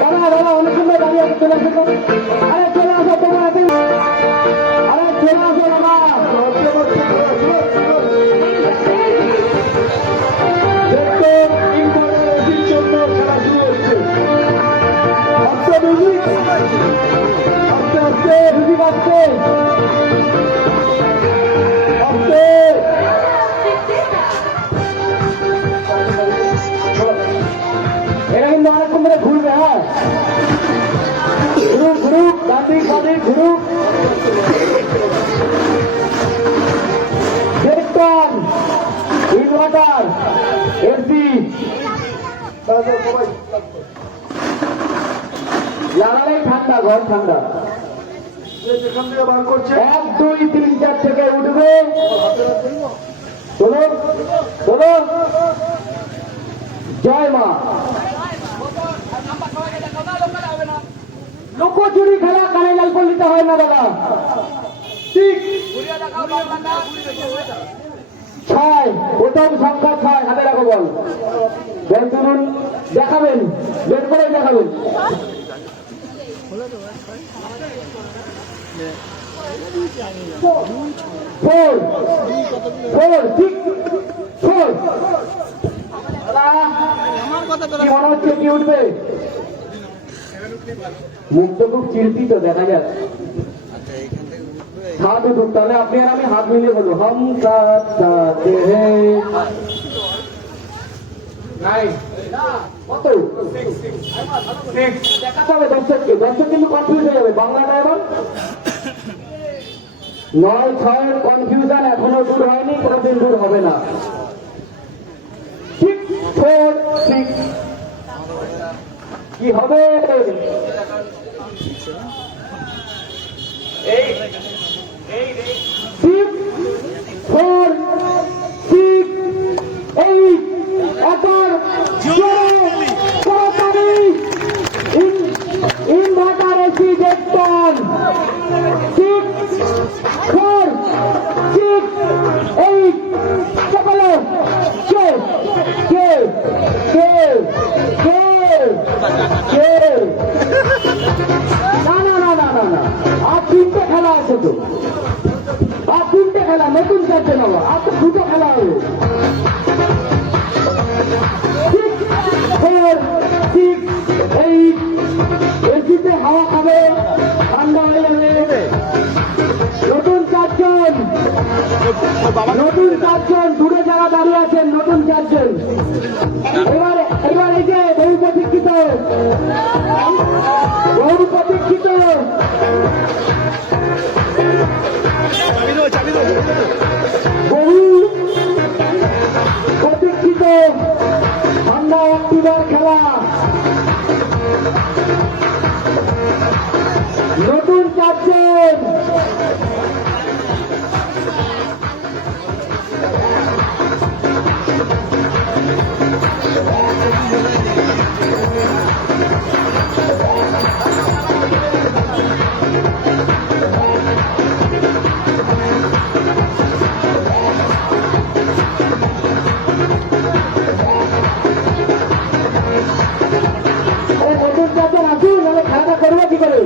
দাদা দাদা অনেক সুন্দর দাঁড়িয়ে আছে, চলে আসো। আরে চলে আসো তোমার, আরে চলে আসো দাদা। এরা কিন্তু অনেকক্ষণ ধরে ঘুরবে। হ্যাঁ ঘুরুক ঘুরুক, দাঁড়িয়ে বাদিক ঘুরুক। দেখতাম ইনভার্টার এসি লাগালেই ঠান্ডা, ঘর ঠান্ডা। যেখান থেকে বার করছে 1, 2, 3, 4 থেকে উঠবে। শোনো শোনো, জয় মা। লোকচুরি খেলা কানে জাল করলিতে হয় না দাদা। ঠিক 6, প্রথম সংখ্যা 6, হাতে রাখো বল। বল তুলুন, দেখাবেন, বের করে দেখাবেন। 4, 6, 4। কি মনে হচ্ছে কি উঠবে? মুখ তো খুব চিন্তিত দেখা যাচ্ছে। হাত উঠুক, তাহলে আপনি আর আমি হাত মিলিয়ে বলবো হাম সাথ সাথে হ্যায়। নাই কত? 6 দেখাতে হবে দর্শককে, দর্শক কিন্তু কনফিউজ হয়ে যাবে। বাংলা ড্রাইভার 9, 6 এর কনফিউশন এখনো দূর হয়নি, কোনোদিন দূর হবে না। 6, 4, 6 কি হবে? 6, 4, 6, 8। একবার তাড়াতাড়ি ইনভার্টার এসি দেখতাম। 6, 4, 6, 8। চলো কে কে কে কে কে? না না না না না না, আর 3টে খেলা আছে তো, আর 3টে খেলা। নতুন দুটো খেলা হবে 6, 4, 6, 8 এসিতে হাওয়া খাবে, ঠান্ডা হয়ে যাবে। নতুন চারজন দূরে যারা দাঁড়িয়ে আছেন, নতুন চারজন। এবার এই যে বহু প্রতীক্ষিত বহু প্রতীক্ষিত ঠান্ডা অক্টোবর খেলা, নতুন চারজন। নতুন চারজন আসুন, নাহলে খেলাটা করবো কি করে?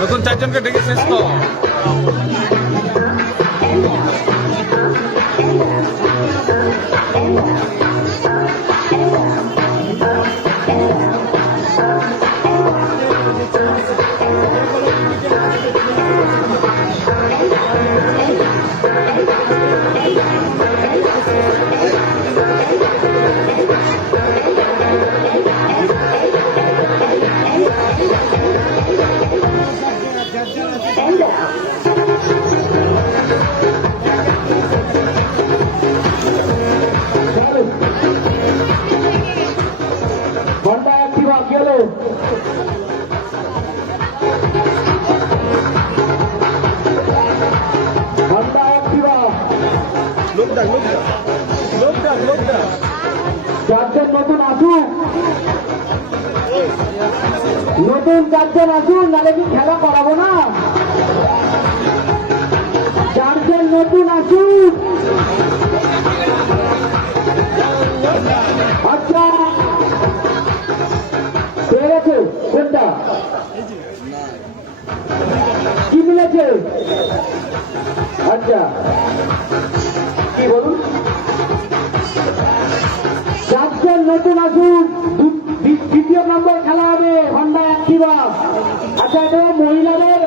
নতুন চারজনকে ডেকে শেষ কর। ঘন্টা একটি বাকি হলো। ঘন্টা একটি চারজন নতুন আসুন, নতুন চারজন আসুন, নাহলে কি খেলা করাবো না? চারজন নতুন আসুন। আচ্ছা পেয়ে গেছে কোনটা কি মিলেছে? আচ্ছা কি বলুন? চারজন নতুন আসুন, দ্বিতীয় নম্বর খেলা হবে হন্ডা অ্যাক্টিভা। আচ্ছা এটা মহিলাদের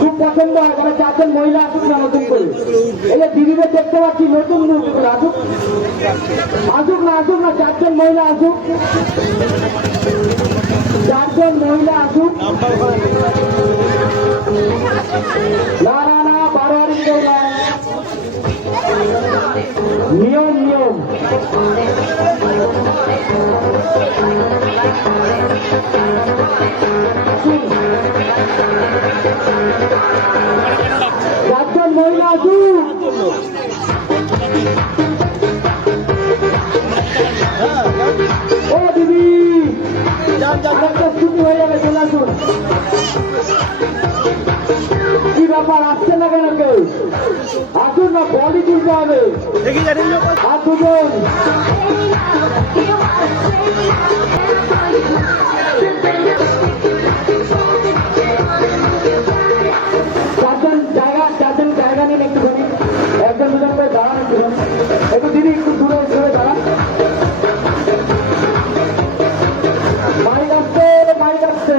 খুব পছন্দ হয়, মানে চারজন মহিলা আসুক না নতুন করে। এই যে দিদিদের দেখতে পাচ্ছি নতুন নতুন করে আসুক, আসুক না চারজন মহিলা আসুক, চারজন মহিলা আসুক। না বারোয়ারি কেউ না, নিয়ম চারজন মহিলা আসুক। ও দিদি আরেকটা ছুটি হয়ে যাবে, চলে আসুন। কি ব্যাপার আসছে না কেন কেউ? আসুন না, বডি তুলতে হবে। আর দুজন চারজন জায়গা নিন একটুখানি, একজন দুজন করে দাঁড়ান একটুখানি, একটু দিদি একটু দূরে দাঁড়ান। মাইক আসছে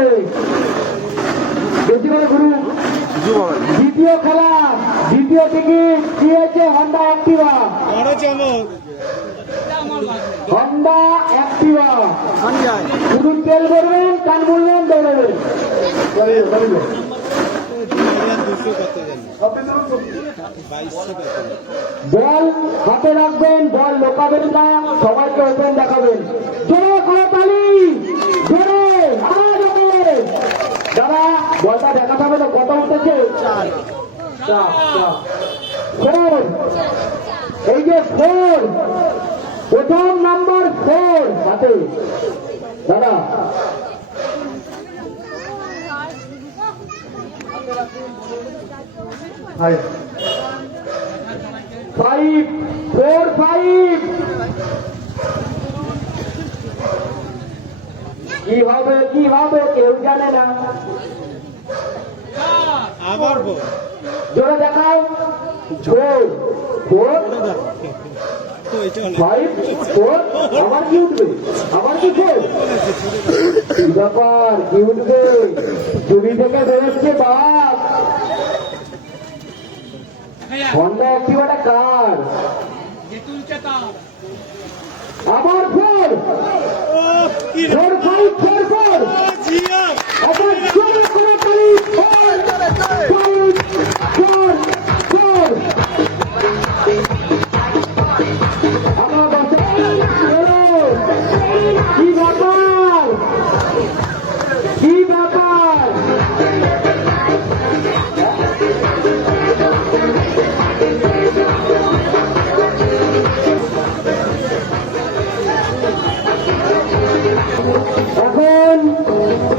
বেশি করে গুরু। দ্বিতীয় খেলা, দ্বিতীয় টিকিট কি হয়েছে? হন্ডা অ্যাক্টিভা। হন্ডা অ্যাক্টিভা শুধু তেল ভরবেন, কান বলবেন, দৌড়াবেন। বল হাতে রাখবেন, বল লোকাবেন না, সবাইকে ওপেন দেখাবেন। জোরে করে তালি, জোরে আওয়াজ হবে। দাদা বলটা দেখাতে হবে তো, কত উঠেছে? 4। এই যে 4, প্রথম নাম্বার 4 হাতে। দাদা 5 4 5 কি হবে কেউ জানে না। আবার জোরে দেখাও। 4 4 5 4 আবার কি উঠবে? আবার কি 4? কি ব্যাপার, কি উঠবে? জমি থেকে বেরোচ্ছে বাপ। হন্ডা অ্যাক্টিভাটা কার? আবার 4 4 5 4 4 আবার জোরে করে তালি। 4 4 4 আমার বাচ্চা কি ব্যাপার, কি ব্যাপার? এখন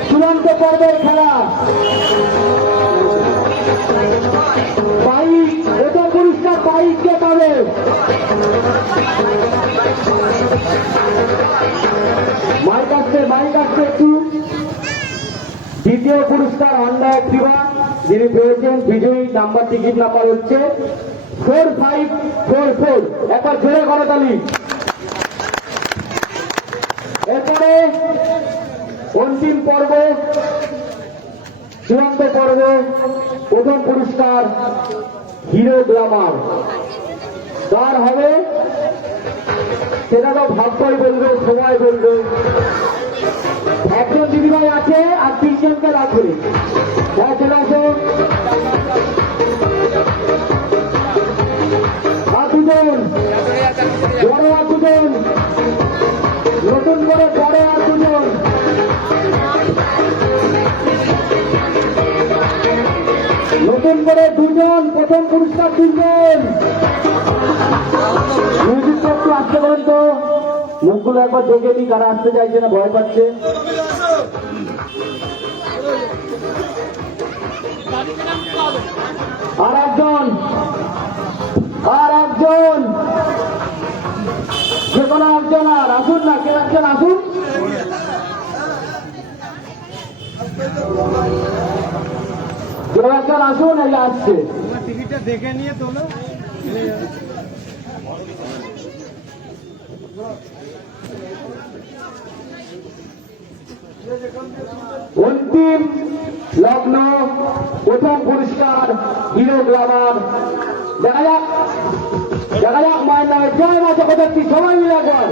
চূড়ান্ত পর্বের খেলা। বাইক, এটা পুরস্কার বাইককে পাবে। মাইক আসছে একটু। দ্বিতীয় পুরস্কার হন্ডা অ্যাক্টিভা, যিনি পেয়েছেন বিজয়ী নাম্বার, টিকিট নাম্বার হচ্ছে 4544। একবার জোরে করতালি। এরপরে অন্তিম পর্ব, চূড়ান্ত পর্ব, প্রথম পুরস্কার হিরো গ্ল্যামার। কার হবে সেটা তো ভাগ্যই বলবে, সময় বলবে। একজন দিদিভাই আছে আর 3 জনকে লাগবে। হ্যাঁ, চলে আসো। আর 2 জন, বড় আর 2 জন, নতুন করে বড় আর 2 জন। নতুন করে 2 জন, প্রথম পুরস্কার 3 জন। মিউজিকটা একটু আসতে বলেন তো, মুখগুলো একবার দেখে নি কারা আসতে চাইছে না, ভয় পাচ্ছে। আর একজন, যে কোনো একজন আর আসুন না, কেউ একজন আসুন। কেউ একজন আসুন, এই আসছে। টিকিটটা দেখে নিয়ে তোলো। অন্তিম লগ্ন, প্রথম পুরস্কার হিরো গ্ল্যামার। দেখা যাক মায়ের নামে জয় মা জগদ্ধাত্রী। সবাই মিলে একবার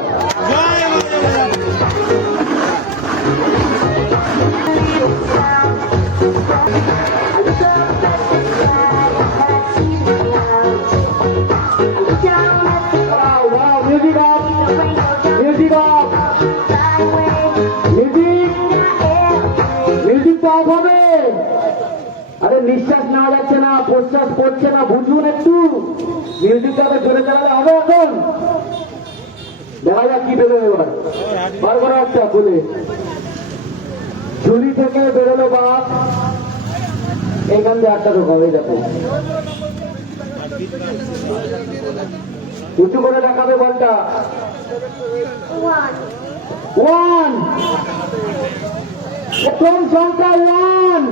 music of, music of, music তো অফ হবে। আরে নিঃশ্বাস নেওয়া যাচ্ছে না, প্রশ্বাস পড়ছে না, বুঝুন একটু। মিউজিকটা জোরে চালালে হবে। এখন দেখা যাক কি বেরোবে। এবার বার করা একটা বলে ঝুলি থেকে বেরোলো বাপ। এইখান দিয়ে 8টা ঢোকা হয়ে যাবে। উঁচু করে দেখাবে বলটা। 1 প্রথম সংখ্যা 1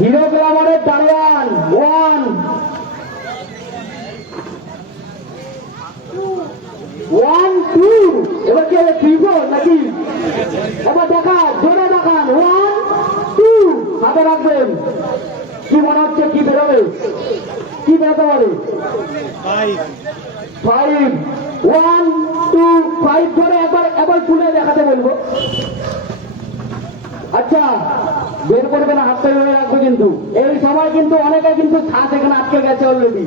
হিরো গ্ল্যামারের দারোয়ান 1 1 2। এবার কি হবে 3 4 নাকি? এবার দেখা, জোরে দেখান। 1 2 হাতে রাখবেন। কি মনে হচ্ছে কি বেরোবে, কি বেরোতে পারে? 5 1 2 5 ধরে একবার তুলে দেখাতে বলবো। আচ্ছা, বের করবে না, হাতটা ধরে রাখবে। কিন্তু এই সময় কিন্তু অনেকে কিন্তু শ্বাস এখানে আটকে গেছে অলরেডি।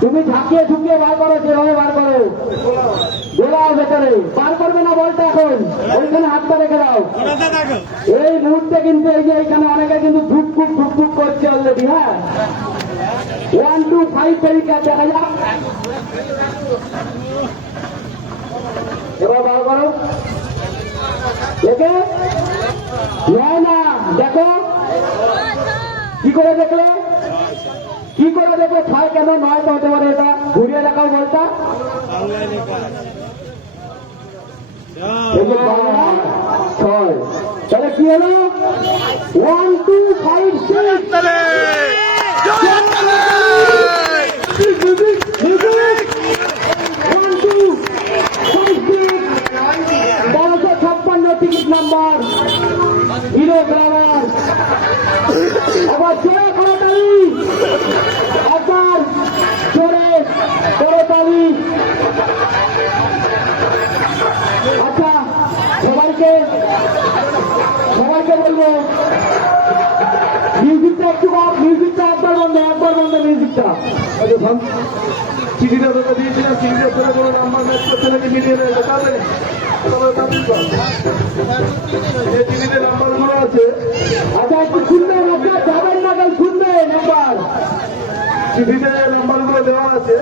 তুমি ঝাঁকিয়ে ঝুঁকিয়ে বার করো, যেভাবে বার করো। বেরাও ভেতরে, বার করবে না বলটা। এখন ওইখানে হাতটা রেখে দাও। এই মুহূর্তে কিন্তু এই যে এইখানে অনেকে কিন্তু ধুকপুক করছে অলরেডি। হ্যাঁ, 1 2 5 তারিখে দেখা যাক। এবার বার করো। দেখে নয় না, দেখো কি করে দেখলে, কি করে দেখলে ছয় কেন নয় তো হতে পারে, এটা ঘুরিয়ে দেখাও বলটা। এই যে বাংলা ছয়, তাহলে কি হলো 1 2 5 6 1256 টিকিট নাম্বার হিরো গ্রামার। আবার জোরে করতালি, একবার জোরে করতালি। আচ্ছা, সবাইকে বলবো মিউজিকটা একটু কম, মিউজিকটা একবার বন্ধ মিউজিকটা। চিঠিটা তোকে দিয়েছিলাম, চিঠিটা ফেলে কোনো নাম্বার ম্যাচ করতে নাকি মিলিয়ে নেয়, দেখাবে যে চিঠিতে নাম্বারগুলো আছে। আচ্ছা একটু শুনবেন, আপনার যাবেন না, কাল শুনবেন একবার। চিঠিতে যে নাম্বারগুলো দেওয়া আছে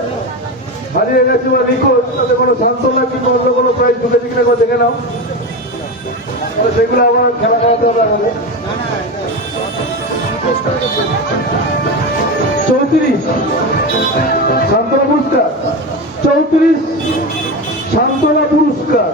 হারিয়ে গেছে বা নিখোঁজ, তাতে কোনো সান্ত্বনা কি অন্য কোনো প্রাইজ ঢুকেছে কিনা একবার দেখে নাও। তাহলে সেগুলো আবার খেলা করাতে হবে আমাদের। 34 সান্ত্বনা পুরস্কার, 34 সান্ত্বনা পুরস্কার।